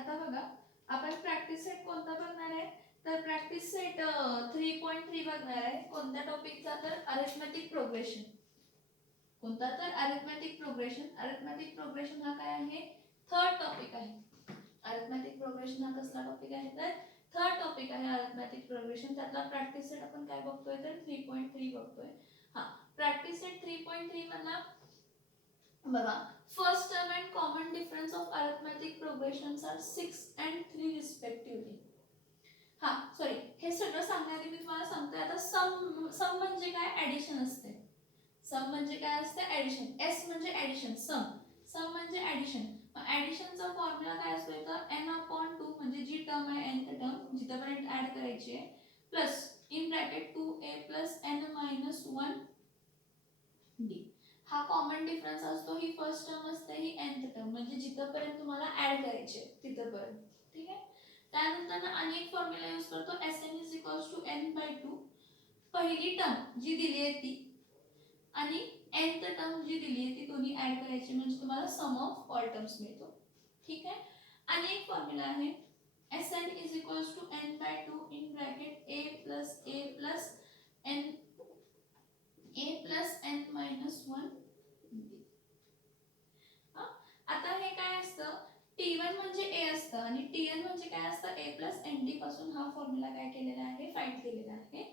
आता बघा आपण प्रॅक्टिस सेट कोणता बघणार आहे, तर प्रॅक्टिस सेट 3.3 बघणार आहे. कोणत्या टॉपिकचा, तर अरिथमेटिक प्रोग्रेशन. कोणता, तर अरिथमेटिक प्रोग्रेशन. अरिथमेटिक प्रोग्रेशन हा काय आहे, थर्ड टॉपिक आहे. अरिथमेटिक प्रोग्रेशन हा कसला टॉपिक आहे, तर थर्ड टॉपिक आहे अरिथमेटिक प्रोग्रेशन. त्यातला प्रॅक्टिस सेट आपण काय बघतोय, तर 3.3 बघतोय. हा, प्रॅक्टिस सेट 3.3 मधला बघा, first term and common difference of arithmetic progressions are 6 and 3 respectively. हा सॉरी, हे सगळं सांगण्याआधी मी तुम्हाला सांगते आता सम म्हणजे काय, ऍडिशन असते. सम म्हणजे काय असते, ऍडिशन. एस म्हणजे ऍडिशन, सम म्हणजे ऍडिशन. ऍडिशनचा फॉर्म्युला काय असतो, तर n/2 म्हणजे जी टर्म आहे nth टर्म जिथपर्यंत ऍड करायची आहे, plus in bracket 2a + n - 1d. हा कॉमन डिफरन्स असतो. ही फर्स्ट टर्म असते, ही nth टर्म म्हणजे जिथपर्यंत तुम्हाला ऍड करायची आहे तिथपर्यंत. ठीक आहे. त्यानंतर आणि एक फॉर्म्युला यूज करतो, Sn = n/2. पहिली टर्म जी दिली आहे ती आणि nth टर्म जी दिली आहे ती दोन्ही ऍड करायची म्हणजे तुम्हाला सम ऑफ ऑल टर्म्स मिळतो. ठीक आहे. आणि एक फॉर्म्युला आहे Sn = n/2 in bracket a + n - 1. आता हे काय असतं, T1 म्हणजे a असतं आणि Tn म्हणजे काय असतं, a + nd पासून हा फॉर्म्युला काय केलेला आहे, फाइंड केलेला आहे.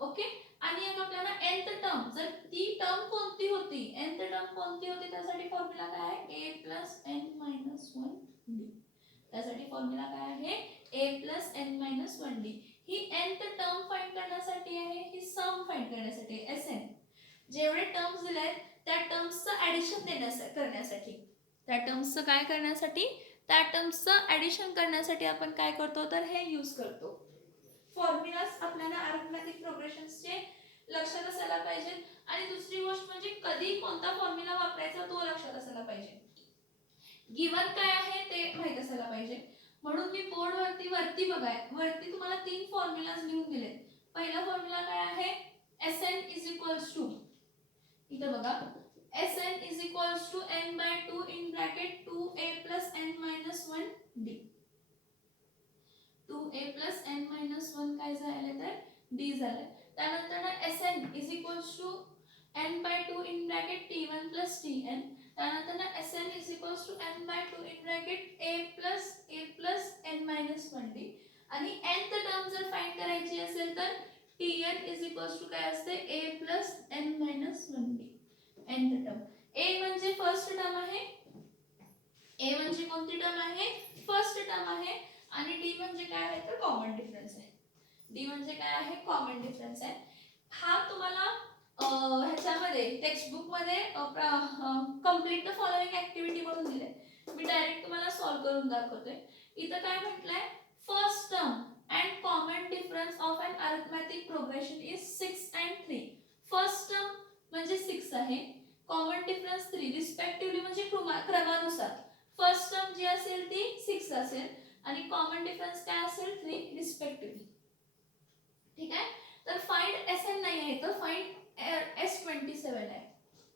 ओके. आणि एक आपल्याला nth टर्म, जर ती टर्म कोणती होती, nth टर्म कोणती होती, त्यासाठी फॉर्म्युला काय आहे, a + n - 1d. त्यासाठी फॉर्म्युला काय आहे, a + n - 1d. He nth term find करण्यासाठी आहे, ही सम फाइंड करण्यासाठी आहे. Sn जेवढे टर्म्स दिलेत त्या टर्म्सचं ऍडिशन करण्यासाठी, त्या टर्म्सचं काय करण्यासाठी, त्या टर्म्सचं ऍडिशन करण्यासाठी आपण काय करतो, तर हे यूज करतो. फॉर्म्युलाज आपल्याला अरिथमेटिक प्रोग्रेशन्सचे लक्षात असायला पाहिजे. आणि दुसरी गोष्ट म्हणजे कधी कोणता फॉर्म्युला वापरायचा तो लक्षात असायला पाहिजे. गिवन काय आहे ते माहित असायला पाहिजे. म्हणून मी बोर्ड वरती बघा, वरती तुम्हाला 3 फॉर्म्युलाज लिहून दिलेत. पहिला फॉर्म्युला काय आहे, Sn = इथे बघा, Sn = n/2 in bracket 2a + n - 1d. 2a + n - 1 काय झालं, तर d झालं. त्यानंतर Sn = n/2 in bracket t1 + tn. त्यानंतर Sn = n/2 in bracket a + n - 1d. आणि nth टर्म जर फाइंड करायची असेल तर Tn = काय असते, a + n - 1d. nth term, a म्हणजे फर्स्ट टर्म आहे, a म्हणजे कोणती टर्म आहे, फर्स्ट टर्म आहे. आणि d म्हणजे काय आहे, तर कॉमन डिफरन्स आहे. d म्हणजे काय आहे, कॉमन डिफरन्स आहे. हा तुम्हाला ह्याच्यामध्ये टेक्स्ट बुक मध्ये कंप्लीट द फॉलोइंग ऍक्टिव्हिटी म्हणून दिले. मी डायरेक्ट तुम्हाला सॉल्व करून दाखवते. इथं काय म्हटलंय, first term and common difference of an arithmetic progression is 6 and 3. First term म्हणजे 6 आहे, कॉमन डिफरन्स 3 रिस्पेक्टिव्हली म्हणजे क्रमानुसार. फर्स्ट टर्म जी असेल ती 6 असेल आणि कॉमन डिफरन्स काय असेल, 3 रिस्पेक्टिव्हली. ठीक आहे. तर फाइंड Sn नाही आहे, तर फाइंड S27 आहे.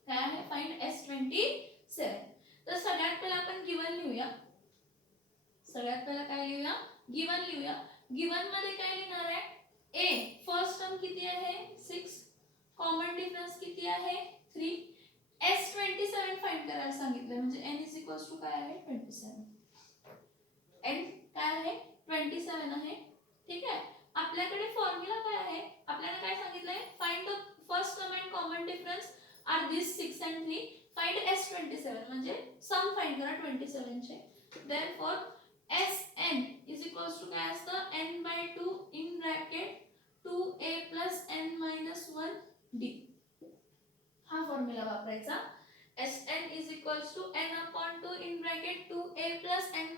काय आहे, फाइंड S27. तर सगळ्यात पहिला आपण गिवन लिहूया. सगळ्यात पहिला काय लिहूया, गिवन लिहूया. गिवन मध्ये काय लिहिणार आहे, a फर्स्ट टर्म किती आहे, 6, कॉमन डिफरन्स किती आहे, 3. S27 फाइंड करायला सांगितलं म्हणजे n = काय आहे, 27. n काय आहे, 27 आहे. ठीक आहे. आपल्याकडे फॉर्म्युला काय आहे, आपल्याला काय सांगितलंय, find the first term and common difference are this 6 and 3. Find S27 म्हणजे सम फाइंड करा 27 चे. देयरफॉर Sn = काय असतं, n/2 in bracket 2a + n - 1d. हा फॉर्म्युला वापरायचा. Sn = n/2 in bracket 2a + n -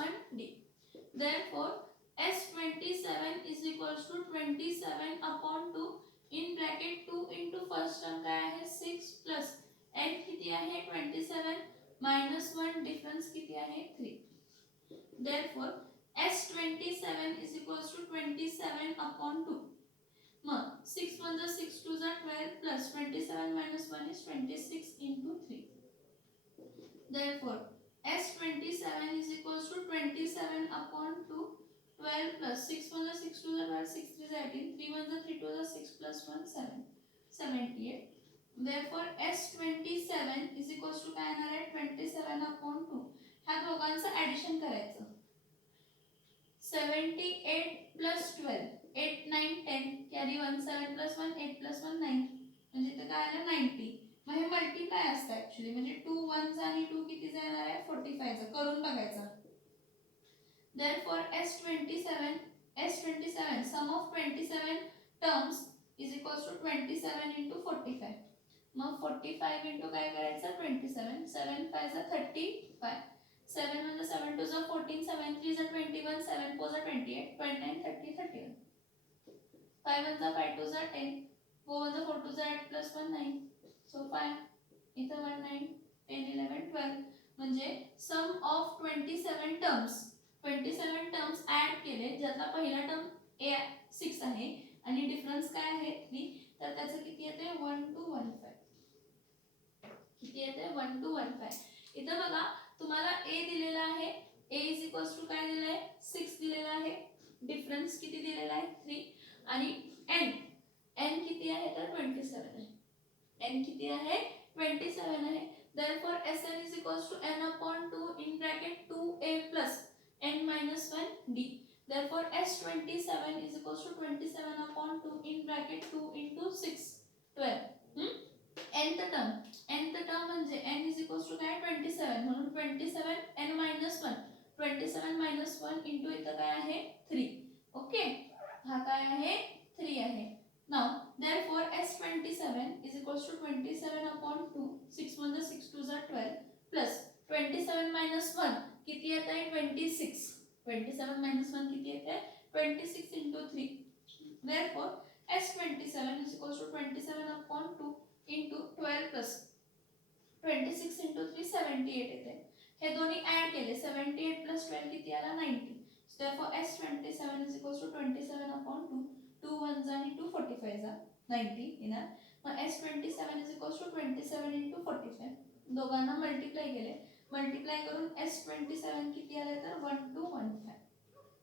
1d. Therefore S27 = 27/2 in bracket 2 into first term काय आहे, 6 plus n किती आहे, 27 minus 1 difference किती आहे, 3. Therefore S27 = 27/2. मग 6 * 6 = 12 plus 27 - 1 is 26 into 3. Therefore S27 S27 is equals to 27 upon 2, 12 plus 6 1 is 6 2 is 12, 6 3 is 18, 3 1 is 3 2 is 6 plus 1 7, 78. Therefore S27 is equals to काय येणार आहे 27 upon 2. ह्या दोघांचं ॲडिशन करायचं. 78 plus 12, 8 9 10, कॅरी 1 7 plus 1 8 plus 1 9, म्हणजे इथे काय आलं 90. मग हे मल्टिप्लाय असतं ऍक्च्युली, म्हणजे 2 1 आणि 2 किती येणार आहे 45 चा. करून बघायचं. Therefore S27 sum of 27 terms is equals to 27 into 45. मग 45 into काय करायचं 27, 7 5 is 35, 7 1 7 2 is 14, 7 3 is 21, 7 4 is 28, 29 30 31, 5 1 is 5 2 is 10, 4 1 is 4 2 is 8 plus 1 9, so 5 इथं 1 9 10 11 12. म्हणजे sum of 27 terms, 27 terms add केले, ज्याचा पहिला टर्म 6 आहे आणि डिफरन्स काय आहे 3, तर त्याचं किती येते 1 2 1 5. किती येते 1 2 1 5. इथं बघा तुम्हाला a दिलेला आहे, a इज इक्वल्स टू काय दिलं आहे 6 दिलेला आहे, डिफरन्स किती दिलेला आहे 3, आणि n किती आहे तर 27 आहे. n किती आहे 27 आहे. Therefore Sn is equals to n upon 2 in bracket 2a plus n minus 1 d. Therefore S27 is equals to 27 upon 2 in bracket 2 into 6 12. nth term म्हणजे n is equals to काय 27, म्हणून 27 n minus 1, 27 minus 1 into इथं काय आहे 3. Okay, हा काय आहे 3 आहे. Now therefore S27 is equals to 27 upon 2, 6 1 is 6 2 is 12 plus 27 minus 1 किती येत आहे 26, 27 minus 1 किती येत आहे 26 into 3. Therefore S27 is equals to 27 upon 2 into 12 plus 26 into 3 78 येते. हे दोन्ही ऍड केले, 78 plus 12 किती आला 90. Therefore S27 is equals to 27 upon 2, 2 1 आणि 2 45 90 येणार. मग S27 is equals to 27 into 45, दोघांना मल्टिप्लाय केले, मल्टिप्लाय करून S27 किती आले तर 1215.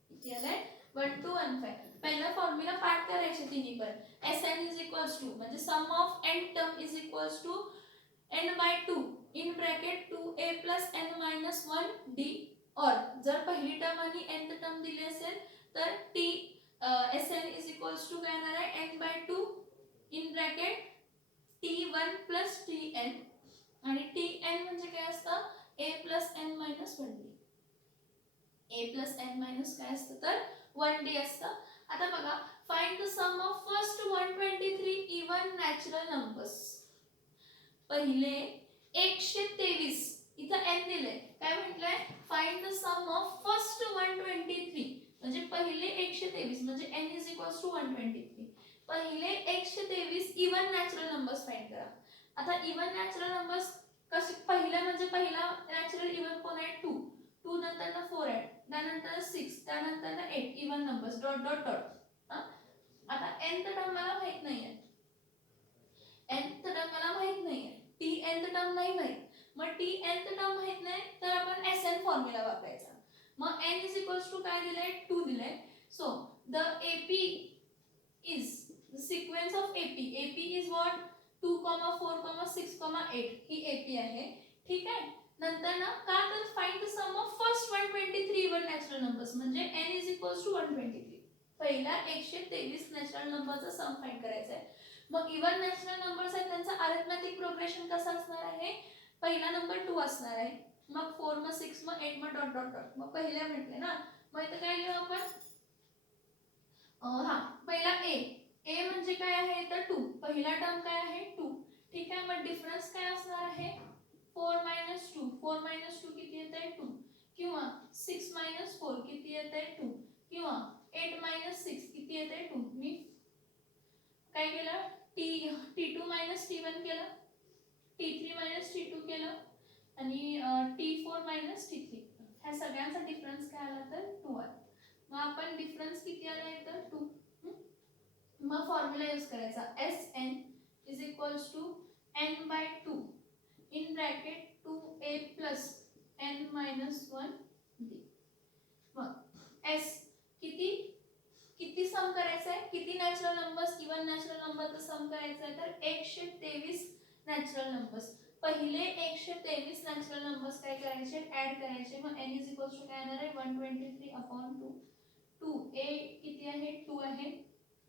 किती आले 1215. पहिला फॉर्म्युला पाठ करायचे तिन्ही पण. Sn is equals to म्हणजे sum of n term is equals to n by 2 in bracket 2a plus n minus 1 d, और जर पहिली टर्म आणि nth टर्म दिली असेल तर t Sn is equals to काय येणार आहे n by 2 in bracket t1 plus tn, आणि tn म्हणजे काय असतं a plus n minus 1d. a plus n minus काय असतं तर 1d असतं. आता बघा find the sum of first 123 even natural numbers. पहिले 123, इथं n दिले, काय म्हटलंय find the sum of first 123, म्हणजे पहिले 123 म्हणजे n is equals to 123. पहिले 123 इवन नॅचरल नंबर्स फाइंड करा. आता इवन नॅचरल नंबर्स कसे, पहिला म्हणजे पहिला नॅचरल इवन कोण आहे 2, 2 नंतर 4 आहे, त्यानंतर 6, त्यानंतर 8 even numbers dot dot dot. आता nth टर्म मला माहित नाहीये, nth टर्म मला माहित नाहीये, t nth टर्म नाही माहित. मग t nth टर्म माहित नाही तर आपण Sn फॉर्म्युला वापरायचा. मग n is equals to काय दिलंय 2 दिलंय. So the AP is the sequence of AP is what 2, 4, 6, 8 ही AP आहे. ठीक आहे. नंतर ना का तर find the sum of first 123 even natural numbers, म्हणजे n is equals to 123. पहिला 123 नॅचरल नंबरचा सम फाइंड करायचा आहे. मग इवन नॅचरल नंबर्स आहेत, त्यांचा अरिथमेटिक प्रोग्रेशन कसं असणार आहे, पहिला नंबर 2 असणार आहे, मग 4 मग 6 मग 8 मग डॉट डॉट डॉट. मग पहिल्या म्हटले ना, मग इथं काय लिहू आपण, हा पहिला a म्हणजे काय आहे तर 2, पहिला टर्म काय आहे 2. ठीक आहे. मग डिफरन्स काय असणार आहे 4 2, 4 2 किती येते 2, किंवा 6 4 किती येते 2, किंवा 8 6 किती येते 2. मी काय केलं t2 t1 केलं, t3 t2 केलं, आणि t4 t3. ह्या सगळ्यांचा डिफरन्स काय आला तर 2 आला. मग आपण डिफरन्स किती आला तर 2. मग फॉर्म्युला यूज करायचा Sn is equals to n by 2 in bracket 2a plus n minus सम करायचा आहे तर 123 नॅचरल नंबर्स. पहिले 123 नॅचरल नंबर्स काय करायचे ऍड करायचे. मग n इज इक्वल्स टू काय येणार आहे 123 अपॉन 2. 2 a किती आहे 2 आहे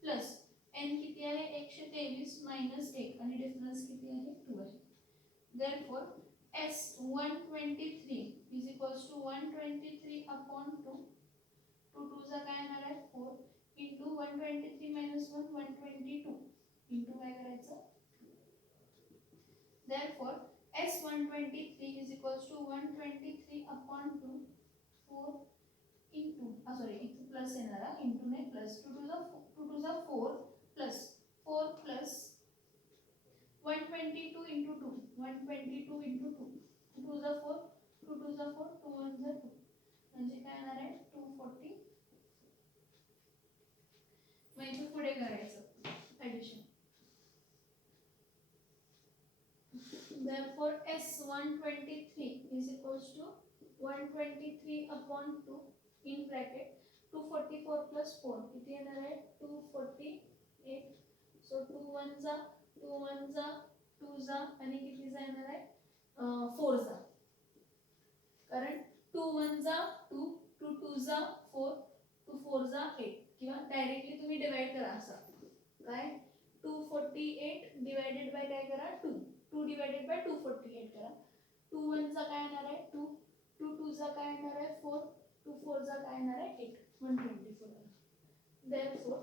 प्लस n किती आहे 123 मायनस 1 आणि डिफरन्स किती आहे 2 आहे. Therefore s 123 is equals to 123 upon 2. 2 2 चा काय येणार आहे 4 into 123 minus 1 122 into काय करायचं. Therefore s 123 is equals to 123 upon 2 4 into इथे प्लस येणार आहे into ने plus 2 to the 4 plus 4 plus 122 into 2 122 into 2 2 to the 4 2 to the 4 2 1 the 2 म्हणजे काय येणार आहे 240. मग इथे पुढे करायचं addition. Therefore S123 is equals to 123 upon 2 in bracket 244 plus 4 किती येणार आहे 248. So 2 1 जा 2 1 जा 2 जा आणि किती जा येणार आहे 4 जा. कारण 2 1 जा 2 2 2 जा 4 2 4 जा 8 किंवा डायरेक्टली तुम्ही डिवाइड करा असं काय 248 डिवाइडेड बाय काय करा 2 2 डिवाइडेड बाय 248 करा. 2 1 चा काय येणार आहे 2 2 2 चा काय येणार आहे 4 2 4 चा काय येणार आहे 8 124. Therefore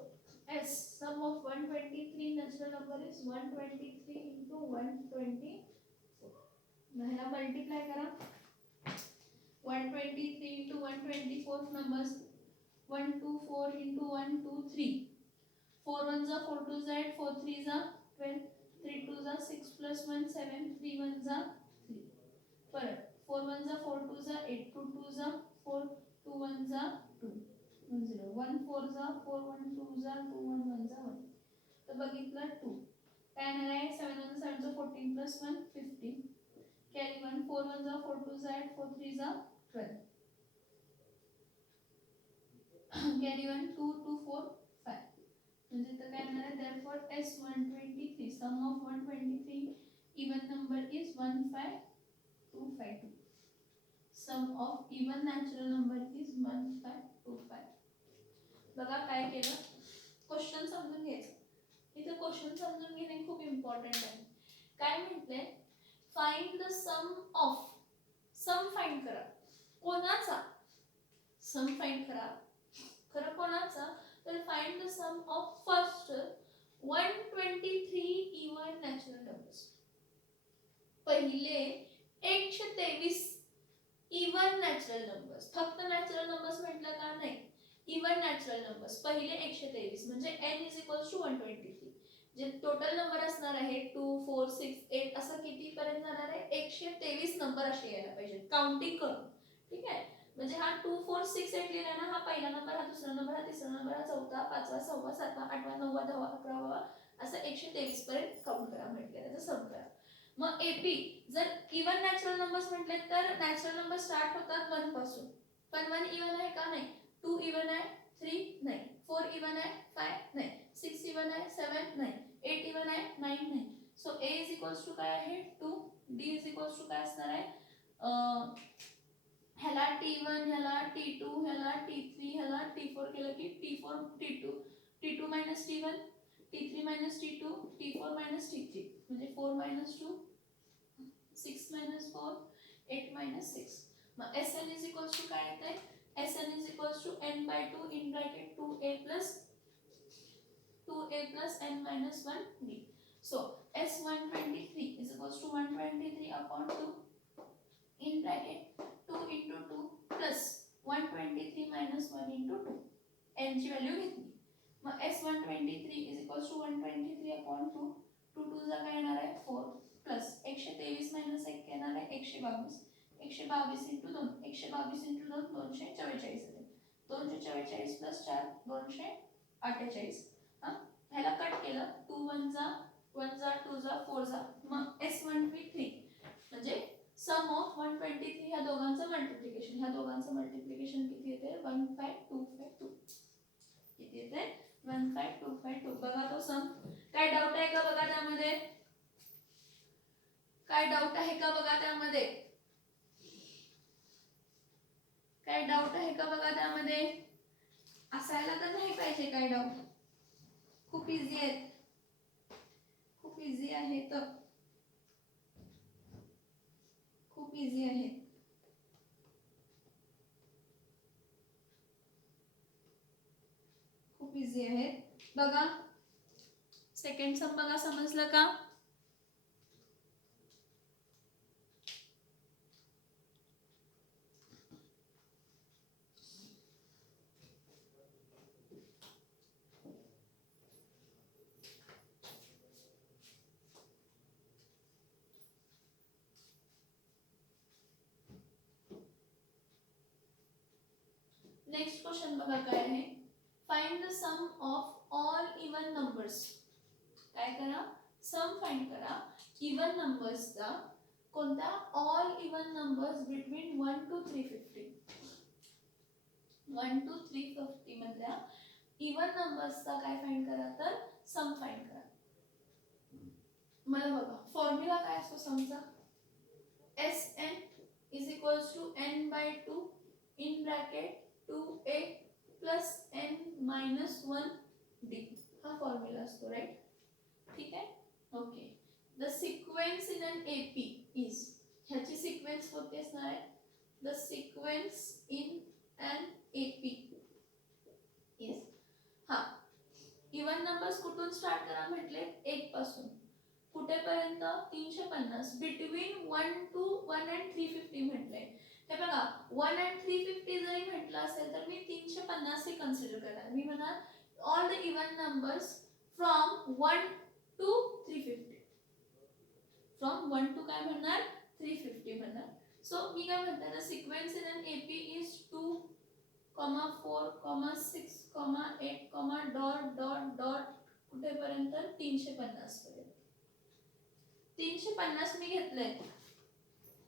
s sum of 123 natural number is 123 into 124. ह्याला मल्टिप्लाय करा 123 into 124 numbers 124 into 123 4 1 जा 4 2 जा 8 4 3 जा 12 3 2 जा 6 plus 1 7 3 1 जा 3 परत 4 1 जा 4 2 जा 8 2 2 जा 4 2 1 जा 2 0 1 4 जा 4 1 2 जा 2 1 1 जा 1. तर बघितलं 2 काय येणार आहे 7 1 7 जा 14 plus 1 15 कॅरी 1 4 1 जा 4 2 जा 8 4 3 जा 12 कॅरी 1 2 2 4 5 म्हणजे तर काय येणार आहे. Therefore S123 sum of 123 even number is 15252. Sum of even natural number is 1525. बघा काय केलं क्वेश्चन समजून घ्यायचं. इथे क्वेश्चन समजून घेणे खूप इम्पॉर्टंट आहे. काय म्हटलंय find the sum of sum find करा कोणाचा सम फाइंड करा खरं कोणाचा तर find the sum of first 123 even natural numbers. पहिले 123 इवन नॅचरल नंबर्स. फक्त नॅचरल नंबर्स म्हटलं का नाही इवन नॅचरल नंबर्स पहिले 123 म्हणजे n इज इक्वल्स टू 123 जे टोटल नंबर असणार आहे 2 4 6 8 असं किती पर्यंत जाणार आहे 123 नंबर असे यायला पाहिजे काउंटिंग करून. ठीक आहे म्हणजे हा 2 4 6 8 लिहिला ना हा पहिला नंबर हा दुसरा नंबर हा तिसरा नंबर हा चौथा पाचवा सहावा सातवा आठवा नववा दहावा अकरावा असं 123 पर्यंत काउंट करा म्हटलं त्याचं सम करा. मग एपी जर इवन नॅचरल नंबर्स म्हटले तर नॅचरल नंबर स्टार्ट होतात 1 पासून पण 1 इवन आहे का नाही 2 इवन आहे 3 नाही 4 इवन आहे 5 नाही 6 इवन आहे 7 नाही 8 इवन आहे 9 नाही. So a is equals to काय आहे 2 d इज इक्वल्स टू काय असणार आहे ह्याला t1 ह्याला t2 ह्याला t3 ह्याला t4 केलं की t4 t2 t2 minus t1 t3 minus t2 t4 minus t3 म्हणजे 4 minus 2 6 minus 4 8 minus 6. मग sn is equals to काय येते sn is equals to n by 2 in bracket 2a plus n minus 1 d. So s123 is equals to 123 upon 2 in bracket 2 into 2 plus 123 minus 1 into 2 n ची value घेतली. मग s123 is equals to 123 upon 2 2 2 चा काय येणार आहे 4 plus 123 minus 1 येणार आहे 122 122 into 2 122 into 2 244 येते 244 plus 4 248. ह्याला कट केलं 2 1 जा 1 जा 2 जा 4 जा मग s123 म्हणजे सम ऑफ 123 ह्या दोघांचं मल्टिप्लिकेशन किती येते 15252 किती येते 15252. बघा तो सम काय डाऊट आहे का बघा त्यामध्ये? काय डाऊट आहे का बघा त्यामध्ये? काय डाऊट आहे का बघा त्यामध्ये? असायला तर नाही पाहिजे काय डाऊट. खूप इझी आहेत, खूप इझी आहे, तर खूप इझी आहे. खूप इझी आहे बघा. सेकंड सम बघा, समजलं का? नेक्स्ट क्वेश्चन बघा काय आहे. Find the sum of all even numbers. काय करा, सम फाइंड करा इवन नंबर्सचा. कोणत्या? All even numbers between 1 to 350. 1 to 350 मधल्या इवन नंबर्सचा काय फाइंड करा, तर सम फाइंड करा. मला बघा फॉर्म्युला काय असतो समचा. Sn is equals to n by 2 in bracket 2a plus n minus 1d. हा फॉर्म्युला असतो, राइट? ठीक आहे, okay. The sequence in an AP is, ह्याची सिक्वेन्स कोणती असणार आहे? The sequence in an AP is, हा इवन नंबर्स कुठून स्टार्ट करा म्हटले? 1 पासून कुठेपर्यंत? 350. बिटवीन 1 to 1 and 350 म्हटले. हे बघा 1 and 350 जरी म्हटलं असेल तर मी 350 हे कन्सिडर करणार. मी म्हणणार all the even numbers from 1 to 350. From 1 to काय म्हणणार? 350 म्हणणार. सो मी काय म्हणते, the sequence in an AP is 2, 4, 6, 8, dot dot dot कुठेपर्यंत? 350 पर्यंत. 350 मी घेतलंय,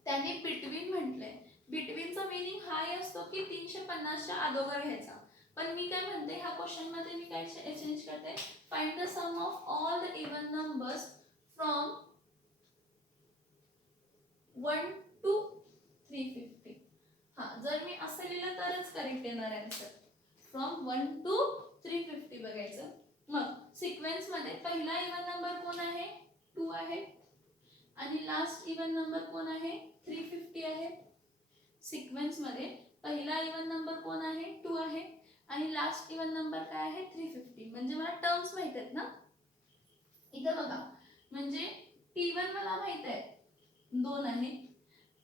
त्याने बिटवीन म्हटलंय. बिटवीनचा मीनिंग हाय असतो की 350च्या अगोदर घ्यायचा. पण मी काय म्हणते, ह्या क्वेश्चन मध्ये मी काय चेंज करते, find the sum of all the even numbers from 1 to 350. हा, जर मी असं लिहिलं तरच करेक्ट येणार आन्सर. फ्रॉम 1 to 350 बघायचं. मग सिक्वेन्स मध्ये पहिला इवन नंबर कोण आहे? 2 आहे. आणि लास्ट इवन नंबर कोण आहे? 350 आहे. सिक्वेन्स मध्ये पहिला इवन नंबर कोण आहे? 2 आहे. आणि लास्ट इवन नंबर काय आहे? 350. म्हणजे मला टर्म्स माहित आहेत ना. इथं बघा, म्हणजे T1 मला माहित आहे 2 आहे,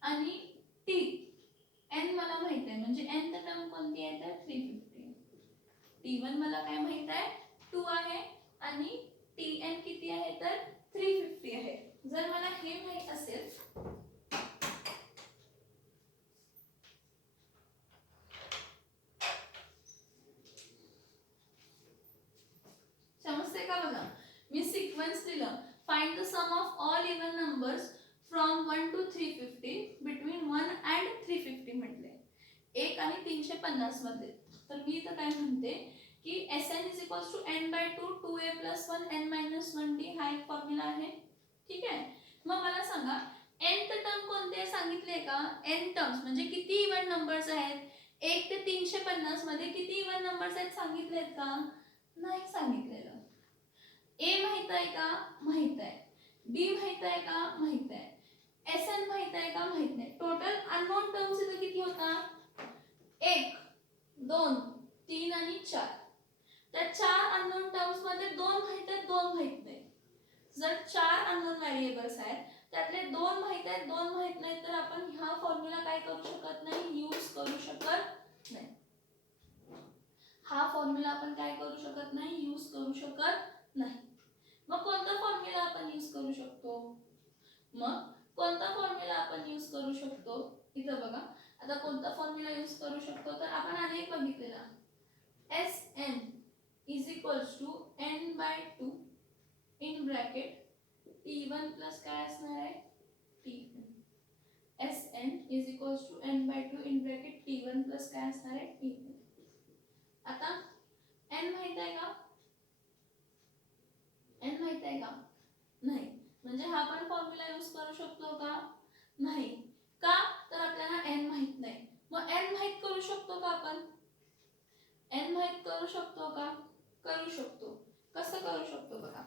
आणि Tn मला माहित आहे, म्हणजे n ची टर्म कोणती आहे? तर 350. T1 मला काय माहित आहे? 2 आहे, आणि Tn किती आहे? तर 350 आहे. जर मला हे माहित असेल, समजते का? बघा मी सिक्वेन्स लिहिलं, find the sum of all even numbers from 1 to 350 between 1 and 350 म्हटले, 1 आणि 350 मध्ये. तर मी तर काय म्हणते की Sn is equals to n by 2 2a plus 1 n minus 1d हा एक फॉर्म्युला आहे. ठीक आहे, मग मला सांगा nth टर्म कोणते सांगितले का? n टर्म्स म्हणजे किती इवन नंबर्स आहेत? 1 ते 350 मध्ये किती इवन नंबर्स आहेत सांगितलेत का? नाही सांगितलेलं. a माहित आहे का? माहित आहे. d माहित आहे का? माहित आहे. Sn माहित आहे का? माहित नाही. टोटल अननोन टर्म्स इथे किती होता? 1, 2, 3 आणि 4. त्या 4 अननोन टर्म्स मध्ये 2 माहित आहेत, 2 माहित नाही. जर 4 अननोन व्हेरिएबल्स आहेत, त्यातले 2 माहित आहेत, 2 माहित नाही, तर आपण हा फॉर्म्युला काय करू शकत नाही? यूज करू शकत नाही. हा फॉर्म्युला आपण काय करू शकत नाही? यूज करू शकत नाही. मग कोणता फॉर्म्युला आपण यूज करू शकतो? मग कोणता फॉर्म्युला आपण यूज करू शकतो? इथं बघा, आता कोणता फॉर्म्युला यूज करू शकतो? तर आपण आधी एक बघितलेला, Sn is equals to n by 2 in bracket T1 plus काय असणार आहे? T1. Sn is equals to n by 2 in bracket T1 plus काय असणार आहे? T1. आता n माहित आहे का? n माहित आहे का? नाही. म्हणजे हा पण फॉर्म्युला यूज करू शकतो का? नाही. का? तर आपल्याला n माहित नाही. मग n माहित करू शकतो का आपण? n माहित करू शकतो का? करू शकतो. कसं करू शकतो बघा.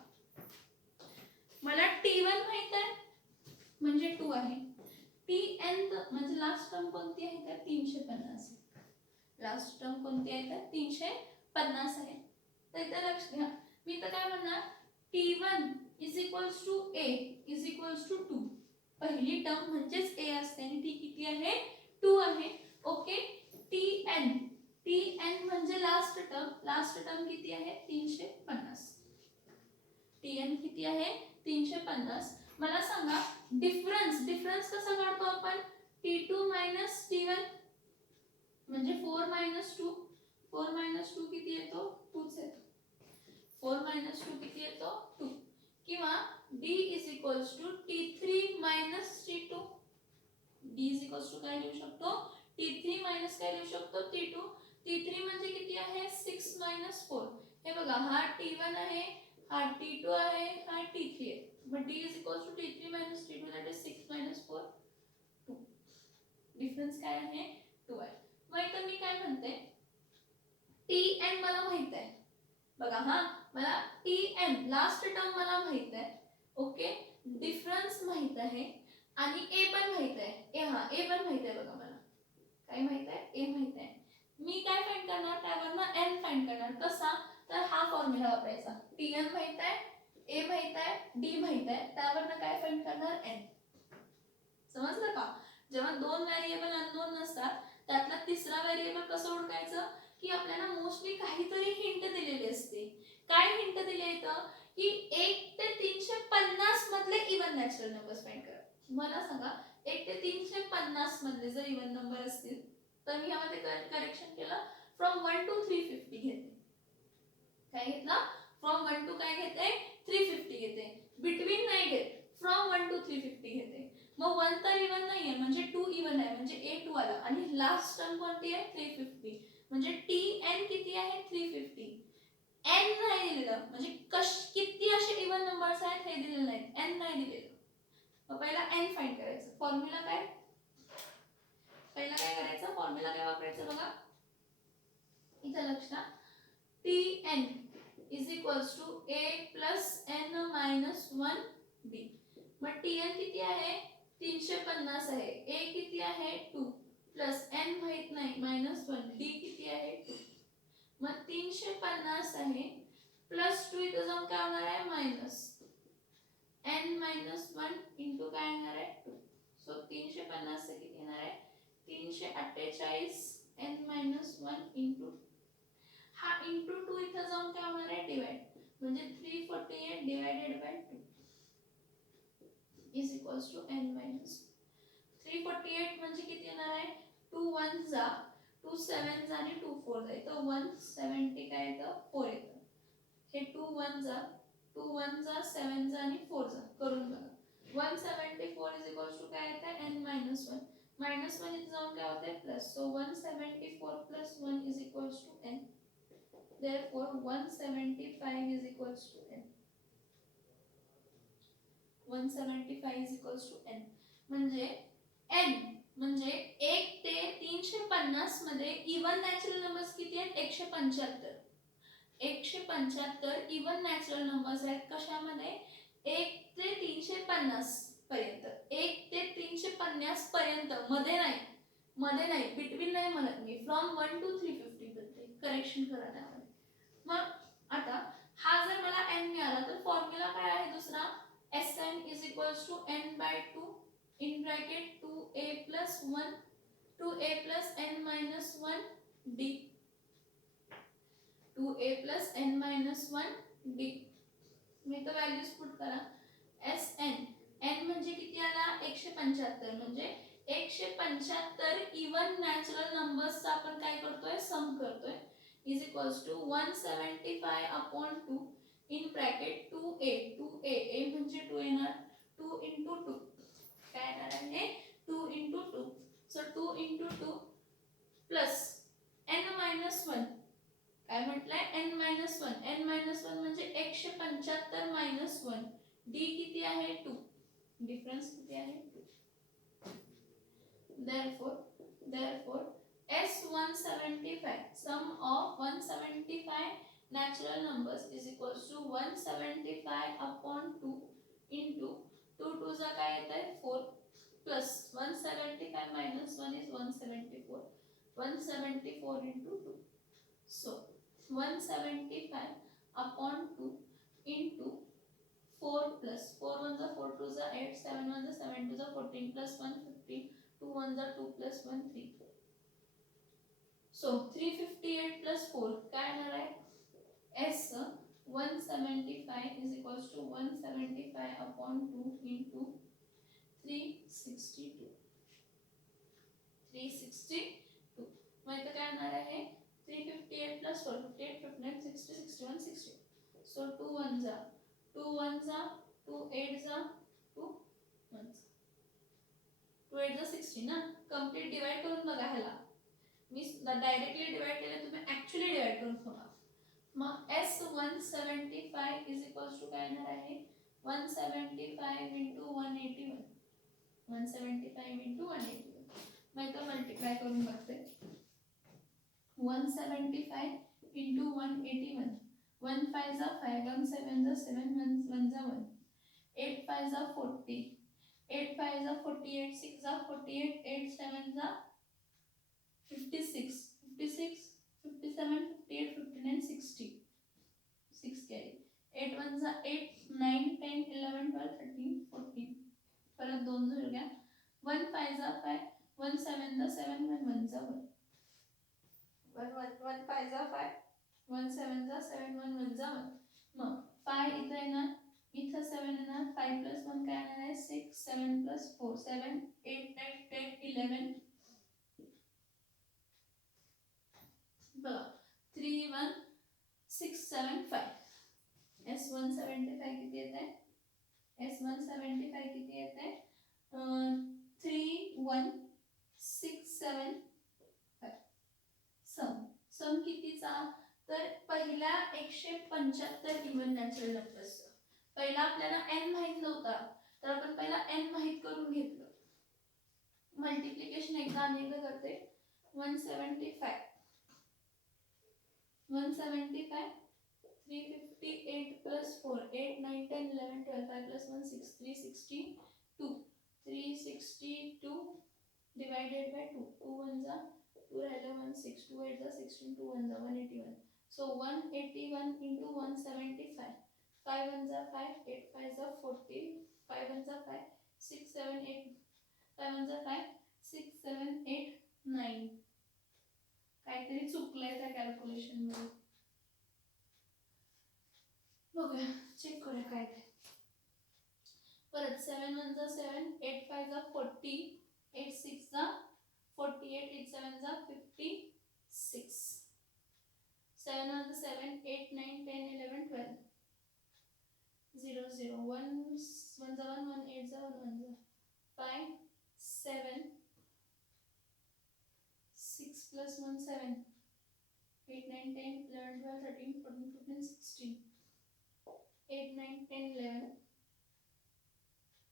मला t1 माहित आहे म्हणजे 2 आहे. tn म्हणजे लास्ट टर्म कोणती आहे तर 350. लास्ट टर्म कोणती आहे तर 350 आहे. तर इथे लक्ष द्या. मी तर काय म्हणणार t1 a is 2. पहिली टर्म म्हणजेच a असते आणि ती किती आहे 2 आहे. ओके. tn म्हणजे लास्ट टर्म किती आहे 350. tn किती आहे 350. मला सांगा डिफरन्स कसा काढतो आपण t2 t1 म्हणजे 4 2 किती येतो 2 येतो. 4 2 किती येतो 2. किंवा d t3 t2. d काय लिहू शकतो t3 काय लिहू शकतो t2. t3 म्हणजे किती आहे 6 4. हे बघा हा t1 आहे हा t2 आहे हा t3 आहे. मग d t3 t2 that is 6 4 2. Difference काय आहे 2 आहे. मग इथे मी काय म्हणते tn मला माहित आहे. बघा हा मला tn लास्ट टर्म मला माहित आहे. ओके. डिफरन्स माहित आहे आणि a पण माहित आहे. a पण माहित आहे बघा मला. काय माहित आहे a माहित आहे. मी काय फाइंड करणार त्यावरनं n फाइंड करणार. कसा तर हा फॉर्म्युला वापरायचा. tn माहित आहे a माहित आहे d माहित आहे त्यावरनं काय फाइंड करणार n. समजलं का? जेव्हा दोन व्हेरिएबल अननोन नसतात त्यातला तिसरा व्हेरिएबल कसं ओळखायचं की आपल्याला मोस्टली काहीतरी हिंट दिलेली असते. काय हिंट दिले इथं की 1 ते 350 मधले इवन नॅचरल नंबर्स फाइंड करा. मला सांगा 1 ते 350 मधले जर इवन नंबर असतील तर मी यामध्ये करेक्शन केलं फ्रॉम 1 to 350 घेते. काय घेतला फ्रॉम 1 to काय घेते 350 घेते. बिटवीन नाही घेत. फ्रॉम 1 to 350 घेते. मग 1 तर इवन नाहीये म्हणजे 2 इवन आहे म्हणजे a2 आला आणि लास्ट टर्म कोणती आहे 350 म्हणजे tn किती आहे 350. n नाही दिलेलं म्हणजे किती असे इवन नंबर्स आहेत हे दिलेलं नाही. n नाही दिलेलं. मग पहिला n फाइंड करायचं. फॉर्म्युला काय पहिला काय करायचं फॉर्म्युला काय वापरायचं बघा. इथं लक्ष द्या. tn is equals to a plus n minus 1b. मग tn किती आहे 350 आहे. a किती आहे 2 प्लस n माहित नाही -1 d किती आहे 2. मग 350 आहे प्लस 2 इथं जाऊन काय होणार आहे मायनस n -1 इंटू काय येणार आहे 2. सो 350 से किती येणार आहे 348 n -1 इंटू हा इंटू 2 इथं जाऊन काय होणार आहे डिवाइड म्हणजे 348 divided by 2 is equals to n minus 348 म्हणजे किती येणार आहे 2 1 जा 2 7 जा आणि 2 4 जा. तो 170 काय येतं 4 येतं. हे 2 1 जा 2 1 जा 7 जा आणि 4 जा करून बघा. 174 is equals to काय येतं n minus 1 -1 इथे जाऊन काय होते plus. So 174 plus 1 is equals to n. Therefore 175 is equals to n. 175 is equals to n. म्हणजे n म्हणजे 1 ते 350 मध्ये इवन नॅचरल नंबर्स किती आहेत 175. 175 इवन नॅचरल नंबर्स आहेत कशामध्ये 1 ते 350 पर्यंत. 1 ते 350 पर्यंत मध्ये नाही बिटवीन नाही म्हणत मी. फ्रॉम 1 to 350 बद्दल करेक्शन करा त्यामध्ये. मग आता हा जर मला n मिळाला तर फॉर्म्युला काय आहे दुसरा Sn is equals to n by 2 in bracket 2a plus 1 2a plus n minus 1 d 2a plus n minus 1 d. मी तो व्हॅल्यूज पुट करा. Sn n म्हणजे किती आला 175 म्हणजे 175 इवन नॅचरल नंबर्सचा आपण काय करतोय सम करतोय is equals to 175 upon 2 in bracket 2a a म्हणजे 2 येणार 2 into 2 काय येणार आहे 2 into 2. So 2 into 2 plus n minus 1 काय म्हटलंय n minus 1 म्हणजे 175 मायनस 1 डी किती आहे 2 डिफरन्स किती आहे 2 therefore S175 sum of 175 natural numbers is equals to 175 upon 2 into 2 2 चा काय येत आहे 4 plus 175 minus 1 is 174 174 into 2 so 175 upon 2 into 4 plus 4 1 is 4 2 is 8 7 1 is 7 2 is 14 plus 1 15 2 1 is 2 plus 1 3 so 358 plus 4 काय येणार आहे S 175 is equals to 175 upon 2 into 362 मग इथं काय येणार आहे 358 plus 4 58 59 60 61 60 so 2 1 जा 2 1 जा 2 8 जा 2 1 2 8 जा 60 ना कंप्लीट डिवाइड करून बघा ह्याला मी डायरेक्टली डिवाइड केलं तुम्ही ऍक्च्युअली डिवाइड करून बघा मग S175 is equals to काय येणार आहे 175 into 181 175 into 181 मग इथं मल्टिप्लाय करून बघते 175 into 181 1 5 जा 5 1 7 जा 7 1 जा 1 8 5 जा 40 8 5 जा 48 6 जा 48 8 7 जा 56 56 57 58 59 60 6 carry 8 1 जा 8 9 10 11 12 13 14 परत 2 0 घ्या 1 5 जा 5 1 7 जा 7 1 जा 1 1 5 जा 5 1 7 जा 7 1 जा 1 मग 5 इथं येणार इथं 7 येणार 5 plus 1 काय येणार आहे 6 7 plus 4 7 8 9 10 11 बघा 3 1 6 7 5 S175 किती येत आहे S175 किती येत आहे 3 1 6 7 5 सम कितीचा तर पहिला 175 इव्हन नॅचरल नंबर्स पहिला आपल्याला n माहित नव्हता तर आपण पहिला n माहित करून घेतलं मल्टिप्लिकेशन एकदा आणि एकदा करते 175 358 plus 4 8 9 10 11 12 5 plus 1 6 362 362 divided by 2 2 1 जा 2 राहिलं 1 6 2 8 जा 16 2 1 जा 181 so 181 into 175 5 1 जा 5 8 5 जा 40 5 1 जा 5 6 7 8 5 1 जा 5 6 7 8 9 काहीतरी चुकलंय त्या कॅल्क्युलेशन मध्ये बघूया चेक करूया काय ते परत 7 1 जा 7 8 5 जा 40 8 6 जा 48 8 7 जा 56 7 1 जा 7 8 9 10 11 12 0 0 1 1 जा 1 1 8 जा 1 1 जा 5 7 6 plus 1 7 8 9 10 11 12 13 14 15 16 8 9 10 11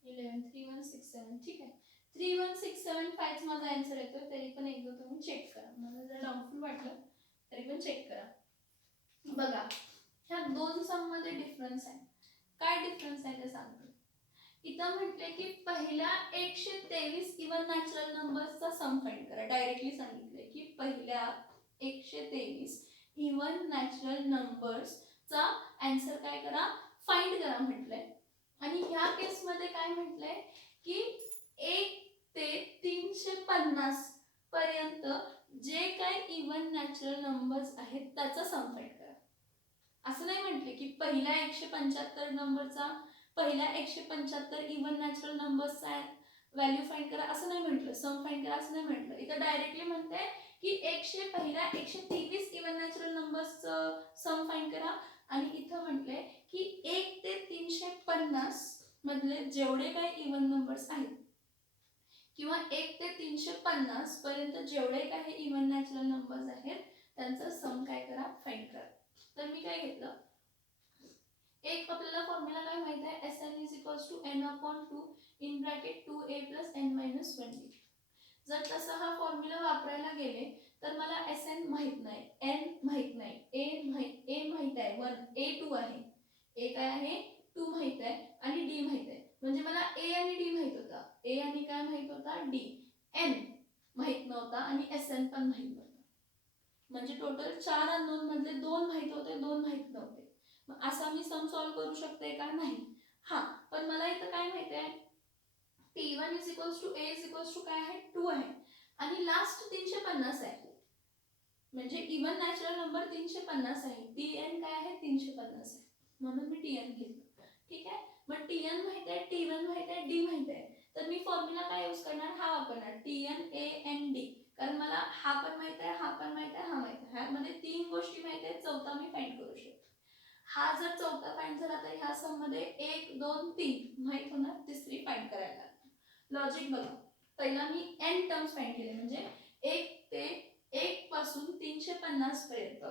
11 3 1 6 7 ठीक आहे 3 1 6 7 5 माझा आन्सर येतो तरी पण एकदा तुम्ही चेक करा मला जर डाऊटफुल वाटलं तरी पण चेक करा बघा ह्या दोन सम मध्ये डिफरन्स आहे काय डिफरन्स आहे ते सांगते इथं म्हटले की पहिल्या 123 इव्हन नॅचरल नंबर्सचा सम फाइंड करा डायरेक्टली सांगितले की पहिल्या 123 इव्हन नॅचरल नंबर्सचा आन्सर काय करा फाइंड करा म्हटलंय आणि ह्या केस मध्ये काय म्हटलंय की 1 ते 350 पर्यंत जे काय इव्हन नॅचरल नंबर्स आहेत त्याचा सम फाइंड करा असं नाही म्हटले की पहिल्या 175 नंबरचा पहिल्या 175 इव्हन नॅचरल नंबर्सचा व्हॅल्यू फाइंड करा असं नाही म्हटलं सम फाइंड करा असं नाही म्हटलं इथं डायरेक्टली म्हणते की पहिल्या 123 इव्हन नॅचरल नंबर्सचं सम फाइंड करा आणि इथं म्हटलंय की 1 ते 350 मधले जेवढे काही इव्हन नंबर्स आहेत किंवा 1 ते 350 पर्यंत जेवढे काही इव्हन नॅचरल नंबर्स आहेत त्यांचा सम काय करा फाइंड करा तर मी काय घेतलं एक आपल्याला फॉर्म्युला काय माहित आहे, Sn is equals to n/2 in bracket 2a plus n minus 1d. जर तसा हा फॉर्म्युला वापरायला गेले तर मला Sn माहित नाही, n माहित नाही, a माहित आहे, 1 a 2 आहे, a काय आहे 2 माहित आहे आणि d माहित आहे. म्हणजे मला a आणि d माहित होता, a आणि काय माहित होता d, n माहित नव्हता आणि Sn पण माहित नव्हता. म्हणजे टोटल 4 अननोन मधले 2 माहित होते, 2 माहित नव्हते. मग असा मी सम सॉल्व करू शकते का, नाही. हा, पण मला इथं काय माहिती आहे, t1 is equals to a is equals to काय आहे 2 आहे आणि लास्ट 350 आहे, म्हणजे इवन नॅचरल नंबर 350 आहे, tn काय आहे 350 आहे, म्हणून मी tn घेतलं. ठीक आहे. मग tn माहित आहे, t1 माहित आहे, d माहित आहे, तर मी फॉर्म्युला काय यूज करणार, हा वापरणार, tn a n d. कारण मला हा पण माहित आहे, हा पण माहित आहे, हा माहित आहे, ह्यामध्ये 3 गोष्टी माहित आहेत, चौथा मी फाइंड करू शकतो. हा जर चौथा फाइंड झाला तर ह्या सम मध्ये 1 2 3 माहित होणार, तिसरी फाइंड करायला लागणार. लॉजिक बघा, पहिला मी n टर्म्स फाइंड केले, म्हणजे 1 ते 1 पासून 350 पर्यंत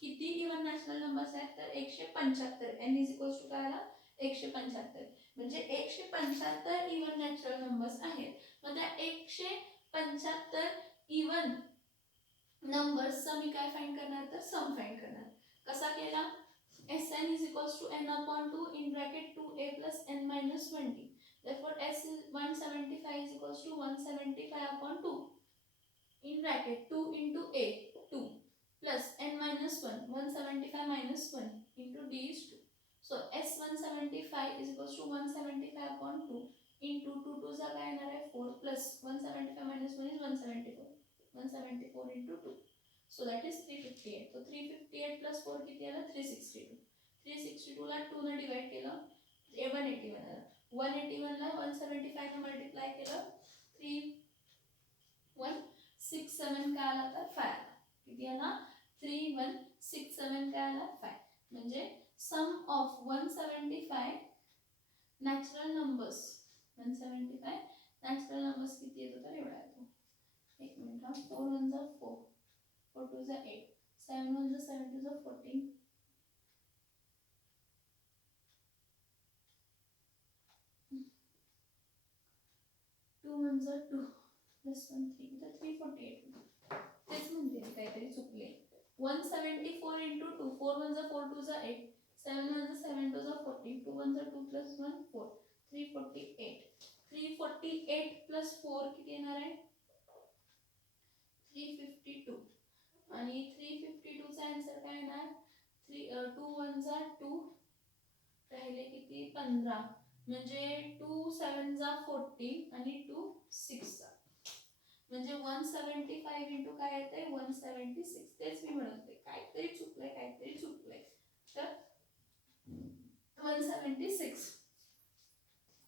किती इवन नॅचरल नंबर्स आहेत, तर 175. n इज इक्वल्स टू काय आला 175, म्हणजे 175 इवन नॅचरल नंबर्स आहेत. मग त्या 175 इवन नंबर्सचा मी काय फाइंड करणार, तर सम फाइंड करणार. कसा केला, Sn is equals to n/2 in bracket 2a plus n minus 1d. Therefore S is 175 is equals to 175/2 in bracket 2 into a 2 plus n minus 1 175 minus 1 into d is 2. So S 175 is equals to 175/2 into 2 2 चा काय येणार आहे 4 plus 175 minus 1 is 174 into 2. So that is 358. So 358 plus 4 किती आला 362. 362 ला 2 ने divide केलं 181 आला. 181 ला 175 ने मल्टिप्लाय केलं 3167 काय आला तर 5 आला. किती आला 3167 काय आला 5. म्हणजे sum of 175 natural numbers 175 natural numbers किती येतो तर एवढा येतो. एक मिनिट हा 4 1 जा 4 4 2 जा 8 7 1 जा 7 2 जा 14 2 1 जा 2 प्लस 1 3 तर 348. तेच म्हणते काहीतरी चुकले. 174 into 2 4 1 जा 4 2 जा 8 7 1 जा 7 2 जा 14 2 1 जा 2 plus 1 4 348. 348 plus 4 किती येणार आहे 352 आणि 352 चा आन्सर काय येणार 2 1 जा 2 राहिले किती 15 म्हणजे 2 7 जा 14 आणि 2 6 जा म्हणजे 175 into काय येते 176. तेच मी म्हणत होते काहीतरी चुकलंय तर 176.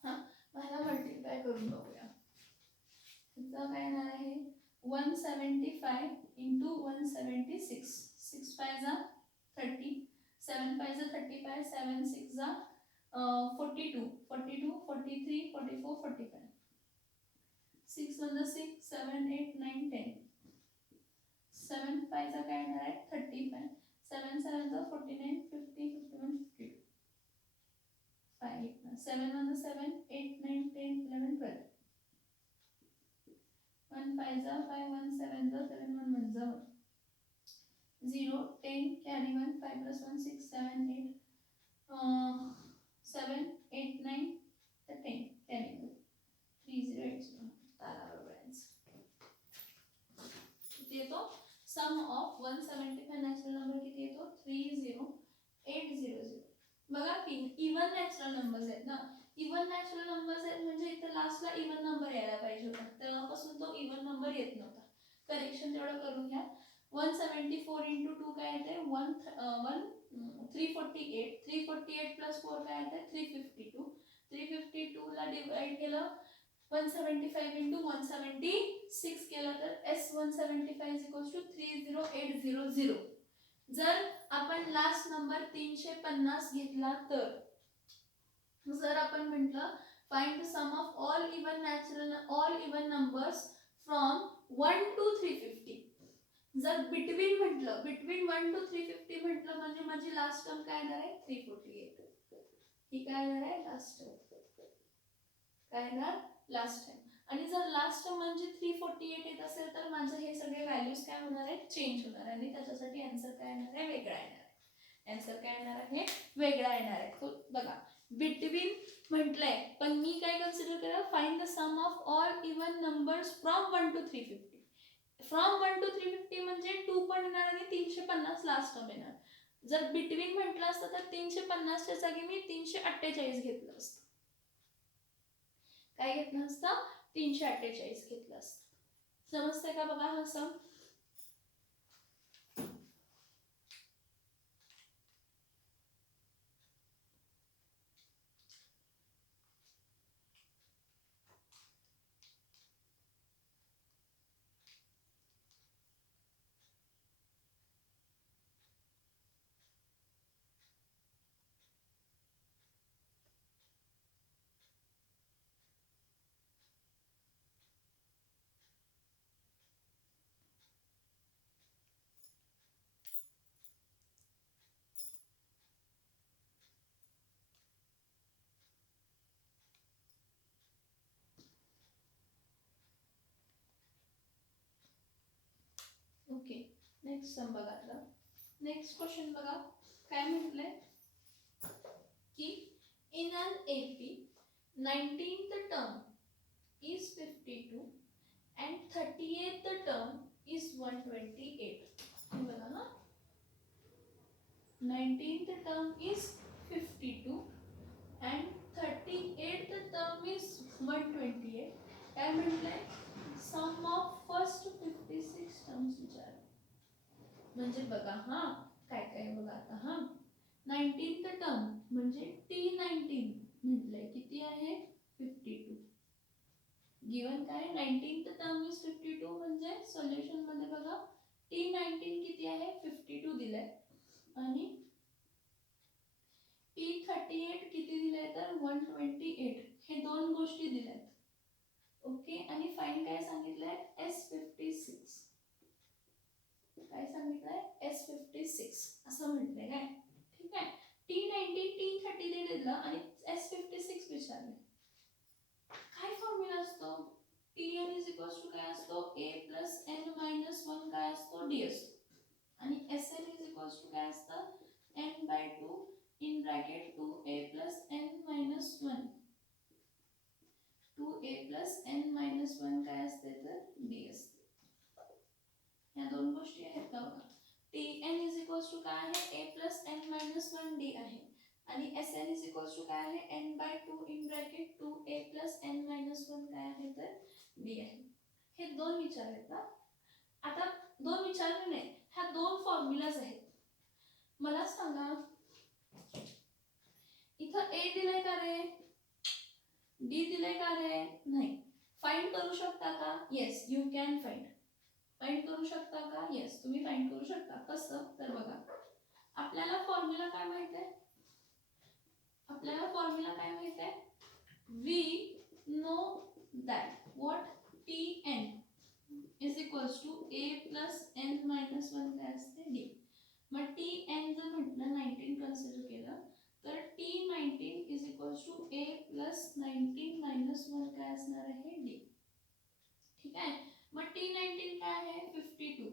हा मला मल्टिप्लाय करून बघूया. त्याचा काय येणार आहे 175 into 176 6 5 जा 30 7 5 जा 35 7 6 जा 42 42 43 44 45 6 1 जा 6 7 8 9 10 7 5 जा काय येणार आहे 35 7 7 जा 49 50 51 52 5 7 1 जा 7 8 9 10 11 12 1 5 जा 5 1 7 जा 7 1 1 जा 0 10 carry 1 5 plus 1 6 7 8 7 8 9 तर 10 10 3080 तारा बरोबर किती येतो सम ऑफ 175 नॅचरल नंबर किती येतो 30800. बघा की इवन नॅचरल नंबर्स आहेत ना, इवन नॅचरल नंबर्स आहेत म्हणजे इथं लास्टला इवन नंबर यायला पाहिजे होता, तेव्हापासून तो इवन नंबर येत नव्हता. करेक्शन तेवढं करून घ्या. 174 into 2 काय येते 348 348 plus 4 काय येते 352 352 ला डिवाइड केलं 175 into 176 केलं तर S 175 is equals to 30800. जर आपण लास्ट नंबर 350 घेतला तर जर आपण म्हटलं find the sum of all even numbers from 1 to 350. जर बिटवीन 1 to 350 म्हटलं म्हणजे माझी लास्ट टर्म काय येणार आहे 348. ही काय येणार आहे लास्ट टर्म, काय येणार लास्ट टर्म. आणि जर लास्ट टर्म म्हणजे 348 येत असेल तर माझं हे सगळे व्हॅल्यूज काय होणार आहे चेंज होणार आणि त्याच्यासाठी आन्सर काय येणार आहे वेगळा येणार आहे. आन्सर काय येणार आहे वेगळा येणार आहे. तो बघा बिटवीन म्हटलंय पण मी काय कन्सिडर केलं find the sum of all even numbers from 1 to 350. From 1 to 350 म्हणजे 2 पण येणार आणि 350 लास्ट टर्म येणार. जर बिटवीन म्हटलं असतं तर 350 च्या जागी मी 348 घेतलं असतं. काय घेतलं असतं 348 घेतलं असतं. समजतंय का बघा हा सम. ओके नेक्स्ट सम बघा आता. नेक्स्ट क्वेश्चन बघा काय म्हटलंय की in an AP 19th term is 52 and 38th term is 128. हे बघा ना 19th term is 52 and 38th term is 128. काय म्हटलंय सम ऑफ फर्स्ट 56 टर्म्स विचार. म्हणजे बघा हा काय काय बघा आता हा 19th टर्म म्हणजे T19 म्हटलंय किती आहे 52. गिवन काय 19th टर्म इज 52 म्हणजे सोल्युशन मध्ये बघा T19 किती आहे 52 दिलाय आणि T38 किती दिलाय तर 128. हे दोन गोष्टी दिल्यात. ओके आणि फाइंड काय सांगितलंय S56. काय सांगितलंय S56 असं म्हटलंय काय. ठीक आहे T19 T30 दिलं आणि S56 विचारले. काय फॉर्म्युला असतो Tn इज इक्वल्स टू काय असतो a प्लस n मायनस 1 काय असतो d असतो आणि Sn इज इक्वल्स टू काय असतं n by 2 in bracket 2a plus n minus 1 2a plus n minus 1 काय असते तर d असते. या दोन गोष्टी आहेत का बघा Tn इज इक्वल्स टू काय आहे a plus n minus 1 d आहे आणि Sn इज इक्वल्स टू काय आहे n by 2 in bracket 2a plus n minus 1 काय आहे तर d आहे. हे दोन विचार आहेत ना. आता दोन विचारले नाही ह्या दोन फॉर्म्युलाज आहेत. मला सांगा इथं a दिलंय का रे d दिलंय का रे नाही. फाइंड करू शकता का yes you can find. Find करू शकता का येस तुम्ही फाइंड करू शकता. कसं तर बघा आपल्याला फॉर्म्युला काय माहित आहे आपल्याला फॉर्म्युला काय माहित आहे we know that what Tn is equals to a plus n minus 1 काय असते d. मग Tn जर म्हटलं 19 कन्सिडर केलं तर T19 is equals to a plus 19 minus 1 काय असणार आहे d. ठीक आहे मग T19 काय आहे 52.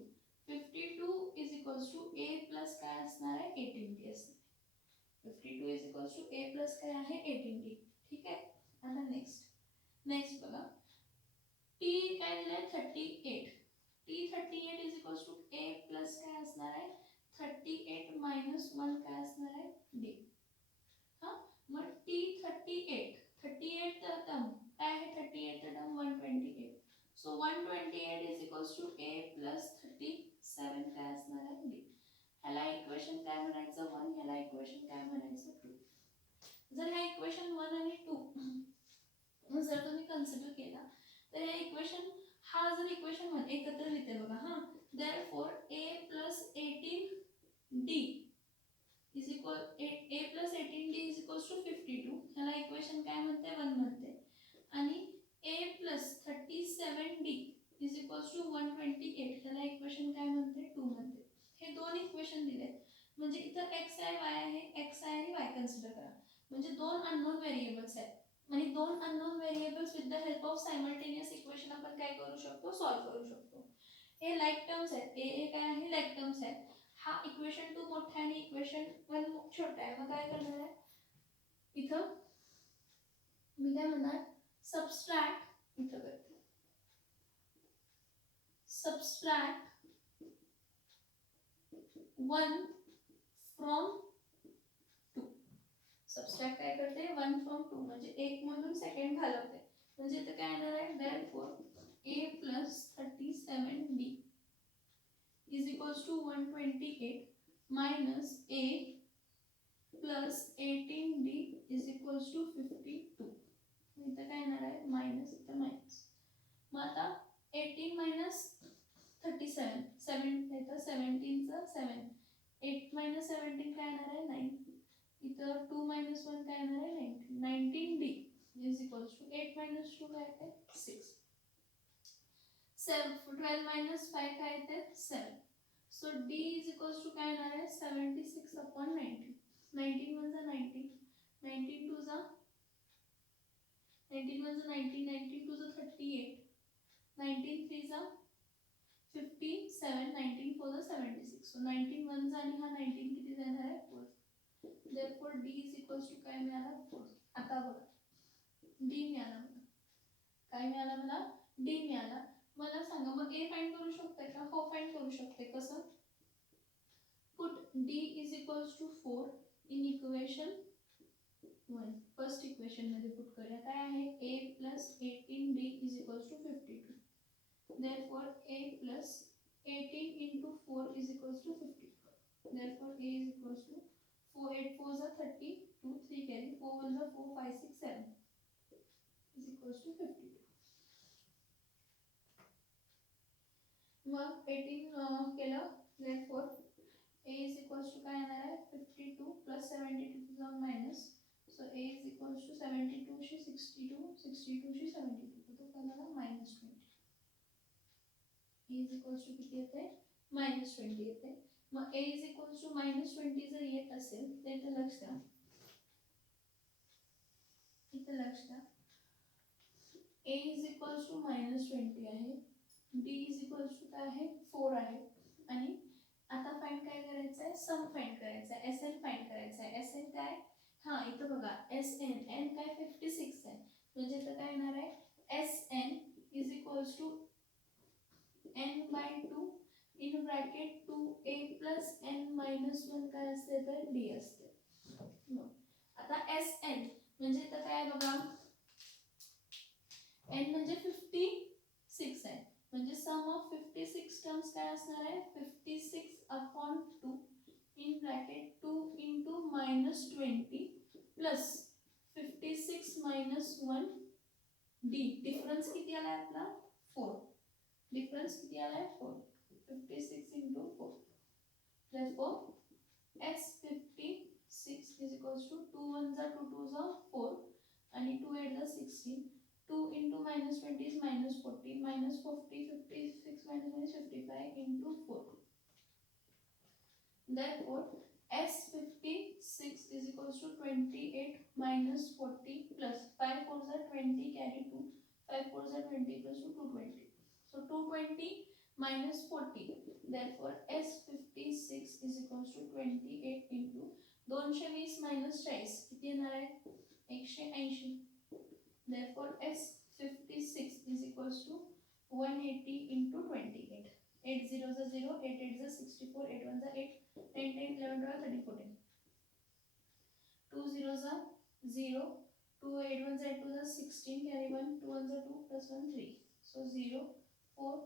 52 is equals to a plus काय असणार आहे 18d असणार. 52 is equals to a plus काय आहे 18d. ठीक आहे आता नेक्स्ट बघा T काय दिलाय 38. T38 is equals to a plus काय असणार आहे 38 मायनस 1 काय असणार आहे d. हा मग T38 टर्म काय आहे 38 term 128. So 128 is equals to a plus 37 काय असणार आहे d. ह्याला इक्वेशन काय म्हणायचं 1 ह्याला इक्वेशन काय म्हणायचं 2. जर ह्या इक्वेशन 1 आणि 2 जर तुम्ही कन्सिडर केला तर ह्या इक्वेशन हा जर इक्वेशन 1 एकत्र लिहिते बघा हा therefore a plus 18d is equal a plus 18d is equals to 52. ह्याला इक्वेशन काय म्हणते 1 म्हणते आणि a plus 37d is equals to 128 ह्याला इक्वेशन काय म्हणते 2 म्हणते. हे दोन इक्वेशन दिले म्हणजे इथं x आहे y आहे x आहे आणि y कन्सिडर करा म्हणजे दोन अननोन व्हेरिएबल्स आहेत आणि दोन unknown variables with the help of simultaneous equation आपण काय करू शकतो, सॉल्व्ह करू शकतो. हे लाईक टर्म्स आहेत, ए काय आहे, लाईक टर्म्स आहेत. हा इक्वेशन 2 मोठा आहे आणि इक्वेशन 1 छोटा आहे. मग काय करणार आहे इथं मी काय म्हणणार, सबस्ट्रॅक्ट, इथं करते सबस्ट्रॅक्ट 1 फ्रॉम 2. सबस्ट्रॅक्ट काय करते, 1 फ्रॉम 2 म्हणजे 1 मधून सेकंड घालवते. म्हणजे इथं काय येणार आहे, therefore a plus 37d is equals to 128 minus a plus 18d is equals to 52. इथं काय येणार आहे, मायनस, इथं मायनस. मग आता 18 मायनस 37, 7 इथं 17 चं 7, 8 मायनस 17 काय येणार आहे, 9. इथं 2 मायनस 1 काय येणार आहे, 19. 19d is equals to 8 minus 2 काय आहे, 6. 12 minus 5 काय आहे, 7. So d is equals to काय येणार आहे, 76 upon 19. 19 1 जा 19, 19 2 जा 19 1 जा 19, 19 2 जा 38, 19 3 जा 57, 19 4 जा 76. So 19 1 जा आणि हा 19 किती जाणार आहे, 4. Therefore d is equals to काय मिळाला, 4. आता बघा d मिळाला, मला काय मिळाला, मला d मिळाला. मला सांगा मग a फाइंड करू शकते का, हो फाइंड करू शकते. कसं, put d is equals to 4 in equation 1. First equation मध्ये पुट करूया. काय आहे, a plus 18d is equals to 52. Therefore a plus 18 into 4 is equals to 52. Therefore a is equals to 4 8 4 is 32, 3 carry 4 1 is 4 5 6 7 is equals to 52. मग 18 केलं. Therefore a is equals to काय येणार आहे, 52 plus 72 जाऊन minus. So a is equals to 72 शी 62, 62 शी 72, तो काय झाला, minus 20. a is equals to किती येते, मायनस 20 येते. मग a is equals to minus 20 जर येत असेल तर इथे लक्ष द्या, इथे लक्ष द्या. a is equals to minus 20 आहे, d is equals to काय आहे, 4 आहे. आणि आता फाइंड काय करायचं आहे, सम फाइंड करायचं आहे, sn फाइंड करायचं आहे. sn काय, हा इथं बघा sn, n काय 56 आहे, म्हणजे इथं काय येणार आहे, sn is equals to n by 2 in bracket 2a plus n minus 1 काय असते तर d असते. आता sn म्हणजे इथं काय बघा, n म्हणजे 56 आहे, म्हणजे सम ऑफ 56 टर्म्स काय असणार आहे, 56 upon 2 in bracket 2 into minus 20 plus 56 minus 1 d. Difference किती आला आपला, 4. डिफरन्स किती आला आहे, 4. 56 into 4. Therefore s56 is equals to 2 1 जा 2 2 जा 4 आणि 2 8 जा 16. 2 into minus 20 is minus 40, minus 40 56 minus 55 into 4. Therefore s56 is equals to 28 minus 40 plus 5 4 are 20 carry 2, 5 4 are 20 plus 2 220. So 220 minus 40. Therefore s56 is equals to 28 into 220 minus 40 किती येणार आहे, 180. Therefore s56 is equals to 180 into 28. 8 0 is 0, 8 8 is 64, 8 1 is 8, 10 10 11 12 13 14. 2 0 is 0, 2 8 1 is 8 2 is 16, carry 1, 2 1 is 2 plus 1 3. So 0 4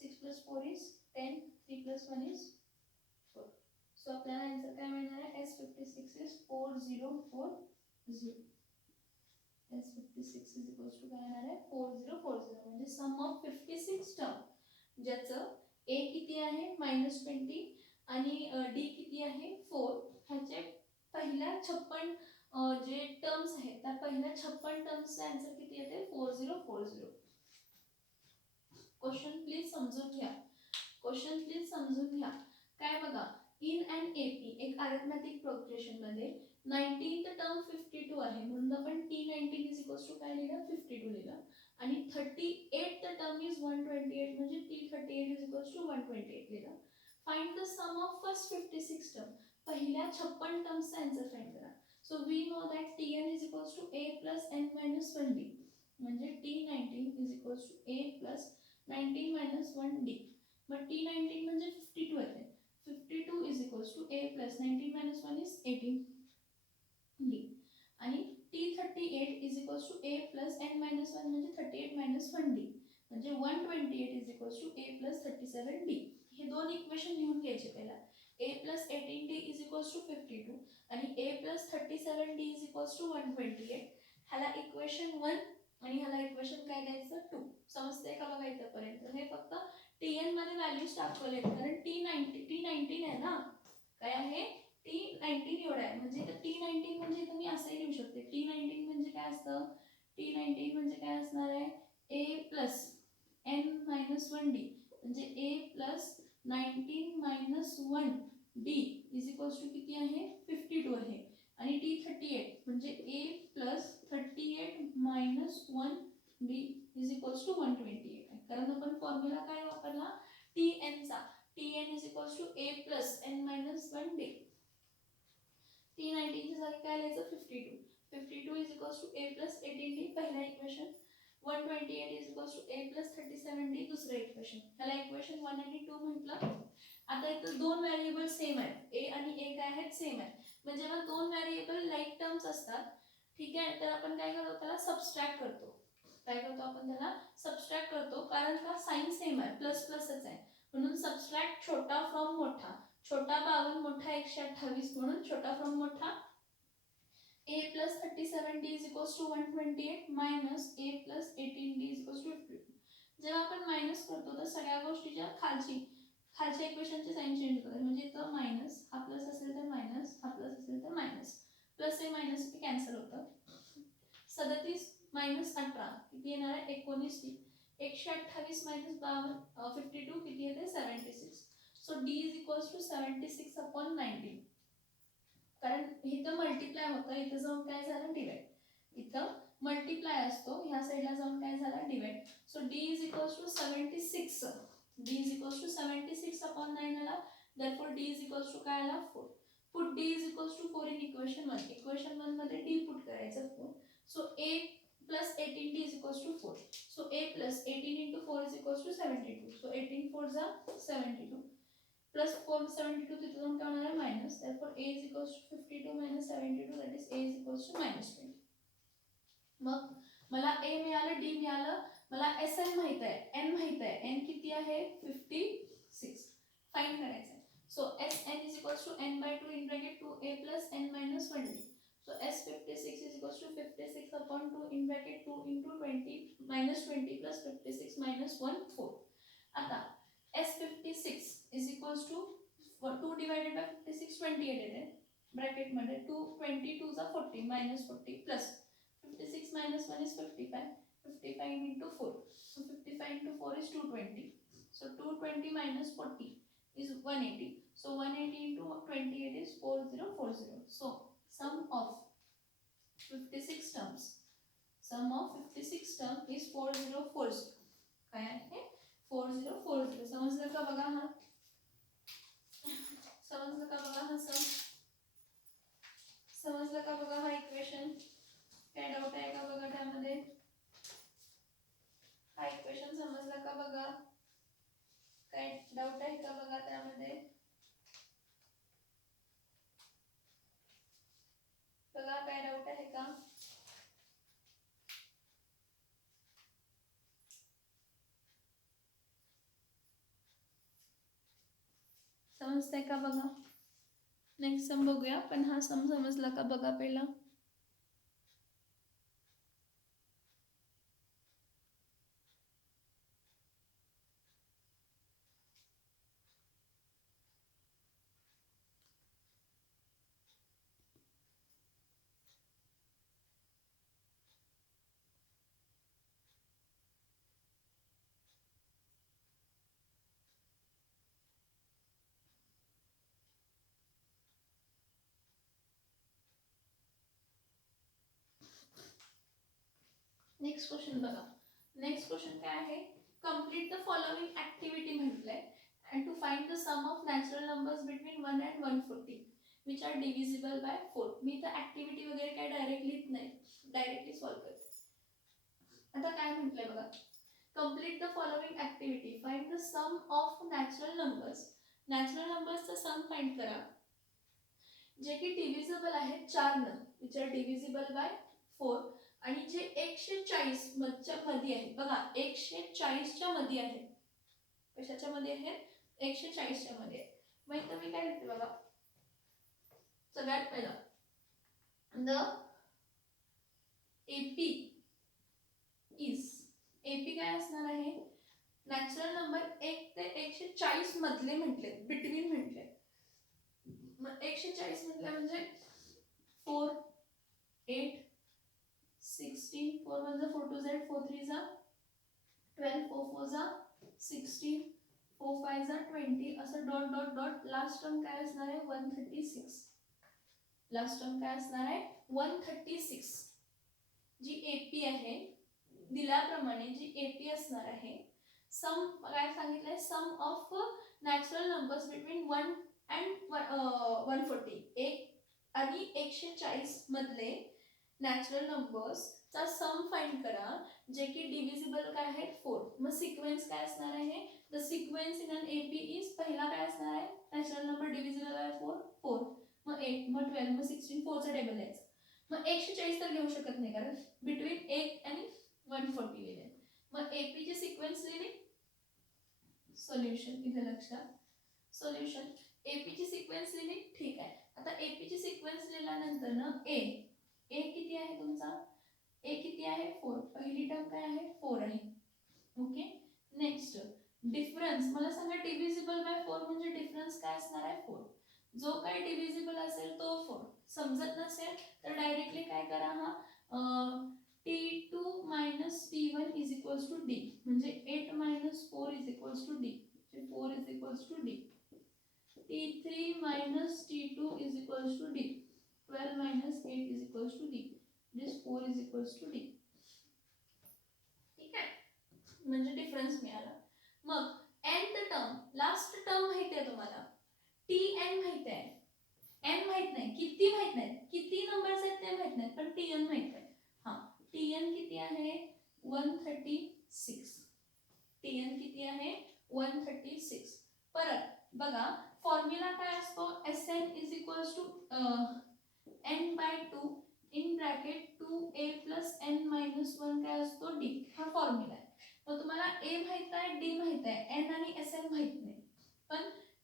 6 plus 4 is 10, 3 plus 1 is 4. So आपल्याला answer काय मिळणार आहे, s56 is 4040. s56 is equals to काय येणार आहे, 4040. म्हणजे सम ऑफ 56 टर्म ज्याचं a किती आहे -20 आणि d किती आहे 4, ह्याचे पहिल्या 56 जे टर्म्स आहेत त्या पहिल्या 56 टर्म्सचा आन्सर किती येते, 4040. क्वेश्चन प्लीज समजून घ्या, क्वेश्चन प्लीज समजून घ्या. काय बघा, इन अँड एपी एक अरिथमॅटिक प्रोग्रेशन मध्ये 19th टर्म 52 आहे म्हणून आपण T19 इज इक्वल्स टू काय लिहिलं 52 लिहिलं आणि 38th टर्म इज 128 म्हणजे T38 इज इक्वल्स टू 128 लिहिलं. Find the sum of first 56 term पहिल्या 56 टर्म्सचा आन्सर फाइंड करा. So we know that Tn is equals to a plus n minus 1d म्हणजे T19 is equals to a plus 19 minus 1d. मग T19 म्हणजे 52 येते. 52 is equals to a plus 19 minus 1 is 18 d आणि T38 is equals to a plus n minus 1 म्हणजे 38 minus 1 d म्हणजे 128 is equals to a plus 37 d. हे दोन equation लिहून घ्यायचे पहिला. a plus 18 d is equals to 52 आणि a plus 37 d is equals to 128. ह्याला इक्वेशन 1 आणि ह्याला इक्वेशन काय द्यायचं 2. समजतंय का बघा इथपर्यंत. हे फक्त Tn मध्ये व्हॅल्यूज टाकवले कारण T19 आहे ना. काय आहे T19 एवढा आहे म्हणजे T19 म्हणजे तुम्ही असंही लिहू शकते. T19 म्हणजे काय असतं T19 म्हणजे काय असणार आहे a plus n minus 1d म्हणजे a plus 19 minus 1d is equals to किती आहे 52 आहे आणि T38 म्हणजे a plus 38 minus 1d is equals to 128 आहे. कारण आपण फॉर्म्युला काय वापरला Tn चा. Tn is equals to a plus n minus 1d. T19 च्या जागी काय लिहायचं 52. 52 is equals to a plus 18d पहिला equation. 128 is equals to a plus 37d दुसरं इक्वेशन. ह्याला इक्वेशन 1 आणि 2 म्हटलं. आता इथं दोन व्हेरिएबल सेम आहेत. a आणि a काय आहेत सेम आहेत. म्हणजे जेव्हा दोन व्हेरिएबल लाईक टर्म्स असतात ठीक आहे तर आपण काय करतो त्याला सबट्रॅक्ट करतो. काय करतो आपण त्याला सबट्रॅक्ट करतो कारण का साइन सेम आहे प्लस प्लसच आहे म्हणून सबट्रॅक्ट छोटा फ्रॉम मोठा. छोटा 52 मोठा 128 म्हणून छोटा फ्रॉम मोठा a plus 37d is equals to 128 minus a plus 18d is equals to 52. जेव्हा आपण मायनस करतो तर सगळ्या गोष्टीच्या खालच्या इक्वेशनचे साइन चेंज होतात म्हणजे इथं मायनस हा प्लस असेल तर मायनस हा प्लस असेल तर मायनस प्लस हे मायनस ते कॅन्सल होतं. 37 मायनस 18 किती येणार आहे 19 डी 128 मायनस 52 किती येते 76. So d is equals to 76 upon 19 कारण इथं मल्टिप्लाय होतं इथं जाऊन काय झालं डिवाइड. इथं मल्टिप्लाय असतो ह्या साईडला जाऊन काय झाला divide. So d is equals to 76 d is equals to 76 upon 9 आला. Therefore d is equals to काय आला 4. Put d is equals to 4 in equation 1. Equation 1 मध्ये d पुट करायचं 4. So a plus 18d is equals to 4. So a plus 18 into 4 is equals to 72. So 18 4s are 72. Plus 4 72 तिथे जाऊन काय होणार आहे minus. Therefore a is equals to 52 minus 72 that is a is equals to minus 20. मग मला a मिळालं d मिळालं मला sn माहित आहे n माहित आहे n किती आहे 56 फाइंड करायचं आहे. So sn is equals to n by 2 in bracket 2a plus n minus 1d. So S56 is equals to 56 upon 2 in bracket 2 into 20 minus 20 plus 56 minus 1 4. आता S56 is equals to 2 divided by 56 28 येते bracket मध्ये 2 22 चा 40 minus 40 plus 56 minus 1 is 55 55 into 4. So 55 into 4 is 220. So 220 minus 40 is 180. So 180 into 28 is 4040. So sum of 56 terms. Sum of 56 term is 4040. काय आहे 4040. समजलं का बघा हा समजलं का बघा हा सम समजलं का बघा हा इक्वेशन. काय डाऊट आहे का बघा त्यामध्ये. हा इक्वेशन समजलं का बघा. काय डाऊट आहे का बघा त्यामध्ये. बघा काय डाऊट आहे का. समजतंय का बघा. नेक्स्ट सम बघूया पण हा सम समजला का बघा पहिला. नेक्स्ट क्वेश्चन बघा. नेक्स्ट क्वेश्चन काय आहे, कंप्लीट द फॉलोइंग ऍक्टिव्हिटी म्हटलंय and to find the sum of natural numbers between 1 and 140 which are divisible by 4. मी तर ऍक्टिव्हिटी वगैरे काय डायरेक्टली लिहित नाही, डायरेक्टली सॉल्व करते. आता काय म्हटलंय बघा, complete the following activity, find the sum of natural numbers. Natural नंबर्सचा सम फाइंड करा जे की डिव्हिजिबल आहेत 4 न, विच आर डिव्हिजिबल बाय 4 आणि जे 140 च्या मध्ये आहे. बघा 140 च्या मध्ये आहे. कशाच्या मध्ये आहे? 140 च्या मध्ये. मग इथं मी काय लिहिते बघा, सगळ्यात पहिला द AP इज, AP काय असणार आहे, नॅचरल नंबर 1 ते 140 मधले म्हटले, बिटवीन म्हटले. मग 140 म्हटले म्हणजे 4 8 16 4 1 जा 4 2 z 4 3 जा 12 4 4 जा 16 4 5 जा 20 असं dot dot dot. Last term काय असणार आहे 136. लास्ट टर्म काय असणार आहे 136. जी AP आहे दिल्याप्रमाणे जी AP असणार आहे, सम काय सांगितलंय, sum of natural numbers between 1 and 140, 1 आणि 140 मधले नॅचरल नंबर्स चा सम फाइंड करा जे की डिव्हिजिबल काय आहे 4. मग सिक्वेन्स काय असणार आहे, the sequence in an AP is, पहिला काय असणार आहे नॅचरल नंबर डिव्हिजिबल बाय 4 4, मग 8 मग 12 मग 16 4 चा टेबल द्यायचा. मग 140 तर घेऊ शकत नाही कारण बिटवीन 1 आणि 140 लिहिले. मग AP ची सिक्वेन्स लिहिली, सोल्युशन इथे लक्षात, सोल्युशन AP ची सिक्वेन्स लिहिली, ठीक आहे. आता AP ची सिक्वेन्स लिहिल्यानंतर ना A किती आहे तुमचा, A किती आहे 4, पहिली टर्म काय आहे 4 आहे. ओके, नेक्स्ट डिफरन्स, मला सांगा डिव्हिजिबल बाय 4 म्हणजे डिफरन्स काय असणार आहे 4. जो काही डिव्हिजिबल असेल तो 4, समजत नसेल तर डायरेक्टली काय करा, हा T2 minus T1 is equals to D, म्हणजे 8 minus 4 is equals to D, 4 is equals to D. T3 minus T2 is equals to D, 12 minus 8 is equals to D, this 4 is equals to D. ठीक आहे, म्हणजे difference मिळाला. मग nth term, last term माहिती आहे तुम्हाला, Tn माहिती आहे, n माहित नाही, किती माहित नाही, किती नंबर्स आहेत ते माहित नाही, पण Tn माहित आहे. हा Tn किती आहे 136. Tn किती आहे 136. परत बघा फॉर्म्युला काय असतो, Sn is equals to n by 2 in bracket 2a plus n minus 1 काय असतो d, हा फॉर्म्युला आहे. मग तुम्हाला a माहित आहे, d माहित आहे, n आणि Sn माहित नाही, पण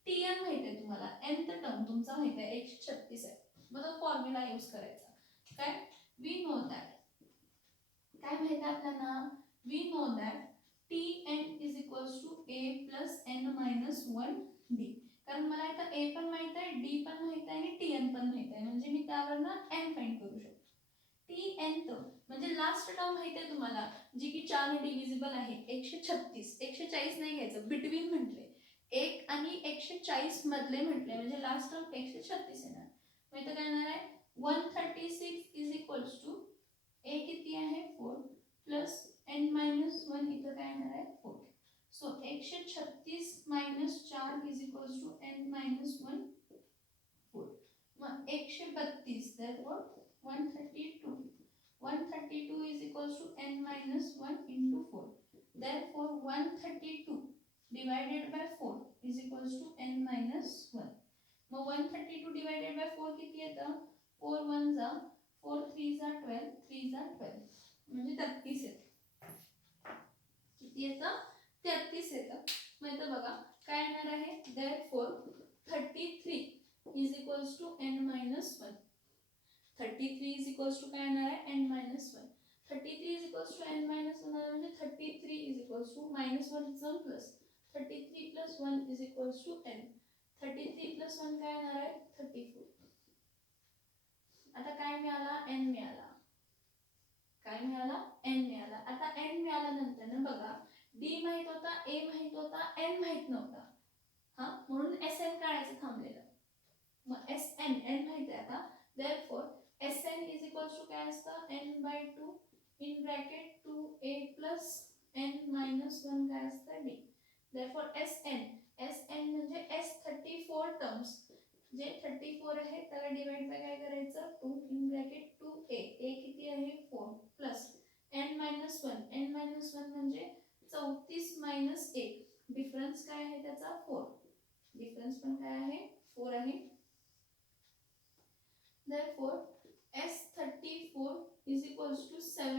Tn माहित आहे तुम्हाला, nth टर्म तुमचा माहित आहे 136 आहे. मग तो फॉर्म्युला यूज करायचा. काय, we know that, काय माहित आहे आपल्याला, we know that Tn is equals to a plus n minus 1 d. कारण मला आता a पण माहित आहे, d पण माहित आहे आणि Tn पण माहित आहे, म्हणजे मी त्यावरनं n फाइंड करू शकतो. Tnth म्हणजे लास्ट टर्म माहित आहे तुम्हाला, जी की 4 ने डिव्हिजिबल आहे 136. 140 नाही घ्यायचं, बिटवीन म्हटले 1 आणि 140 मधले म्हटले, म्हणजे लास्ट टर्म 136 येणार. मग इथं काय येणार आहे 136 इज इक्वल्स टू a किती आहे 4 प्लस n मायनस 1, इथं काय येणार आहे 4. So 136 minus 4 is equals to n minus 1 4. मग 132, therefore 132 is equals to n minus 1 into 4. Therefore 132 divided by 4 is equals to n minus 1. मग 132 divided by 4 किती येतं, 4 1 जा 4 3 जा 12, 3 जा 12, म्हणजे 33 येतं. किती येतं 33 येतं. मग इथं बघा काय येणार आहे, therefore 33 is equals to n minus 1. 33 is equals to काय येणार आहे n minus 1. 33 is equals to n minus 1 म्हणजे 33 is equals to minus 1 is 1 plus 33 plus 1 is equals to n. 33 plus 1 काय येणार आहे 34. आता काय मिळाला, n मिळाला. काय मिळाला, n मिळाला. आता n मिळाल्यानंतर ना बघा d माहित होता, a माहित होता, n माहित नव्हता, हा म्हणून Sn काढायचं थांबलेलं. मग Sn n माहित आहे आता, therefore Sn is equals to काय असतं n by 2 in bracket 2 plus n minus 1 काय असतं d. therefore Sn म्हणजे S34 टर्म्स, जे 34 आहे त्याला डिवाइड बाय काय करायचं 2 इन ब्रॅकेट 2a, a किती आहे 4 प्लस n मायनस 1 म्हणजे 34 मायनस 1, डिफरन्स काय आहे त्याचा 4, डिफरन्स पण काय आहे 4 आहे. therefore S34 is equals to 7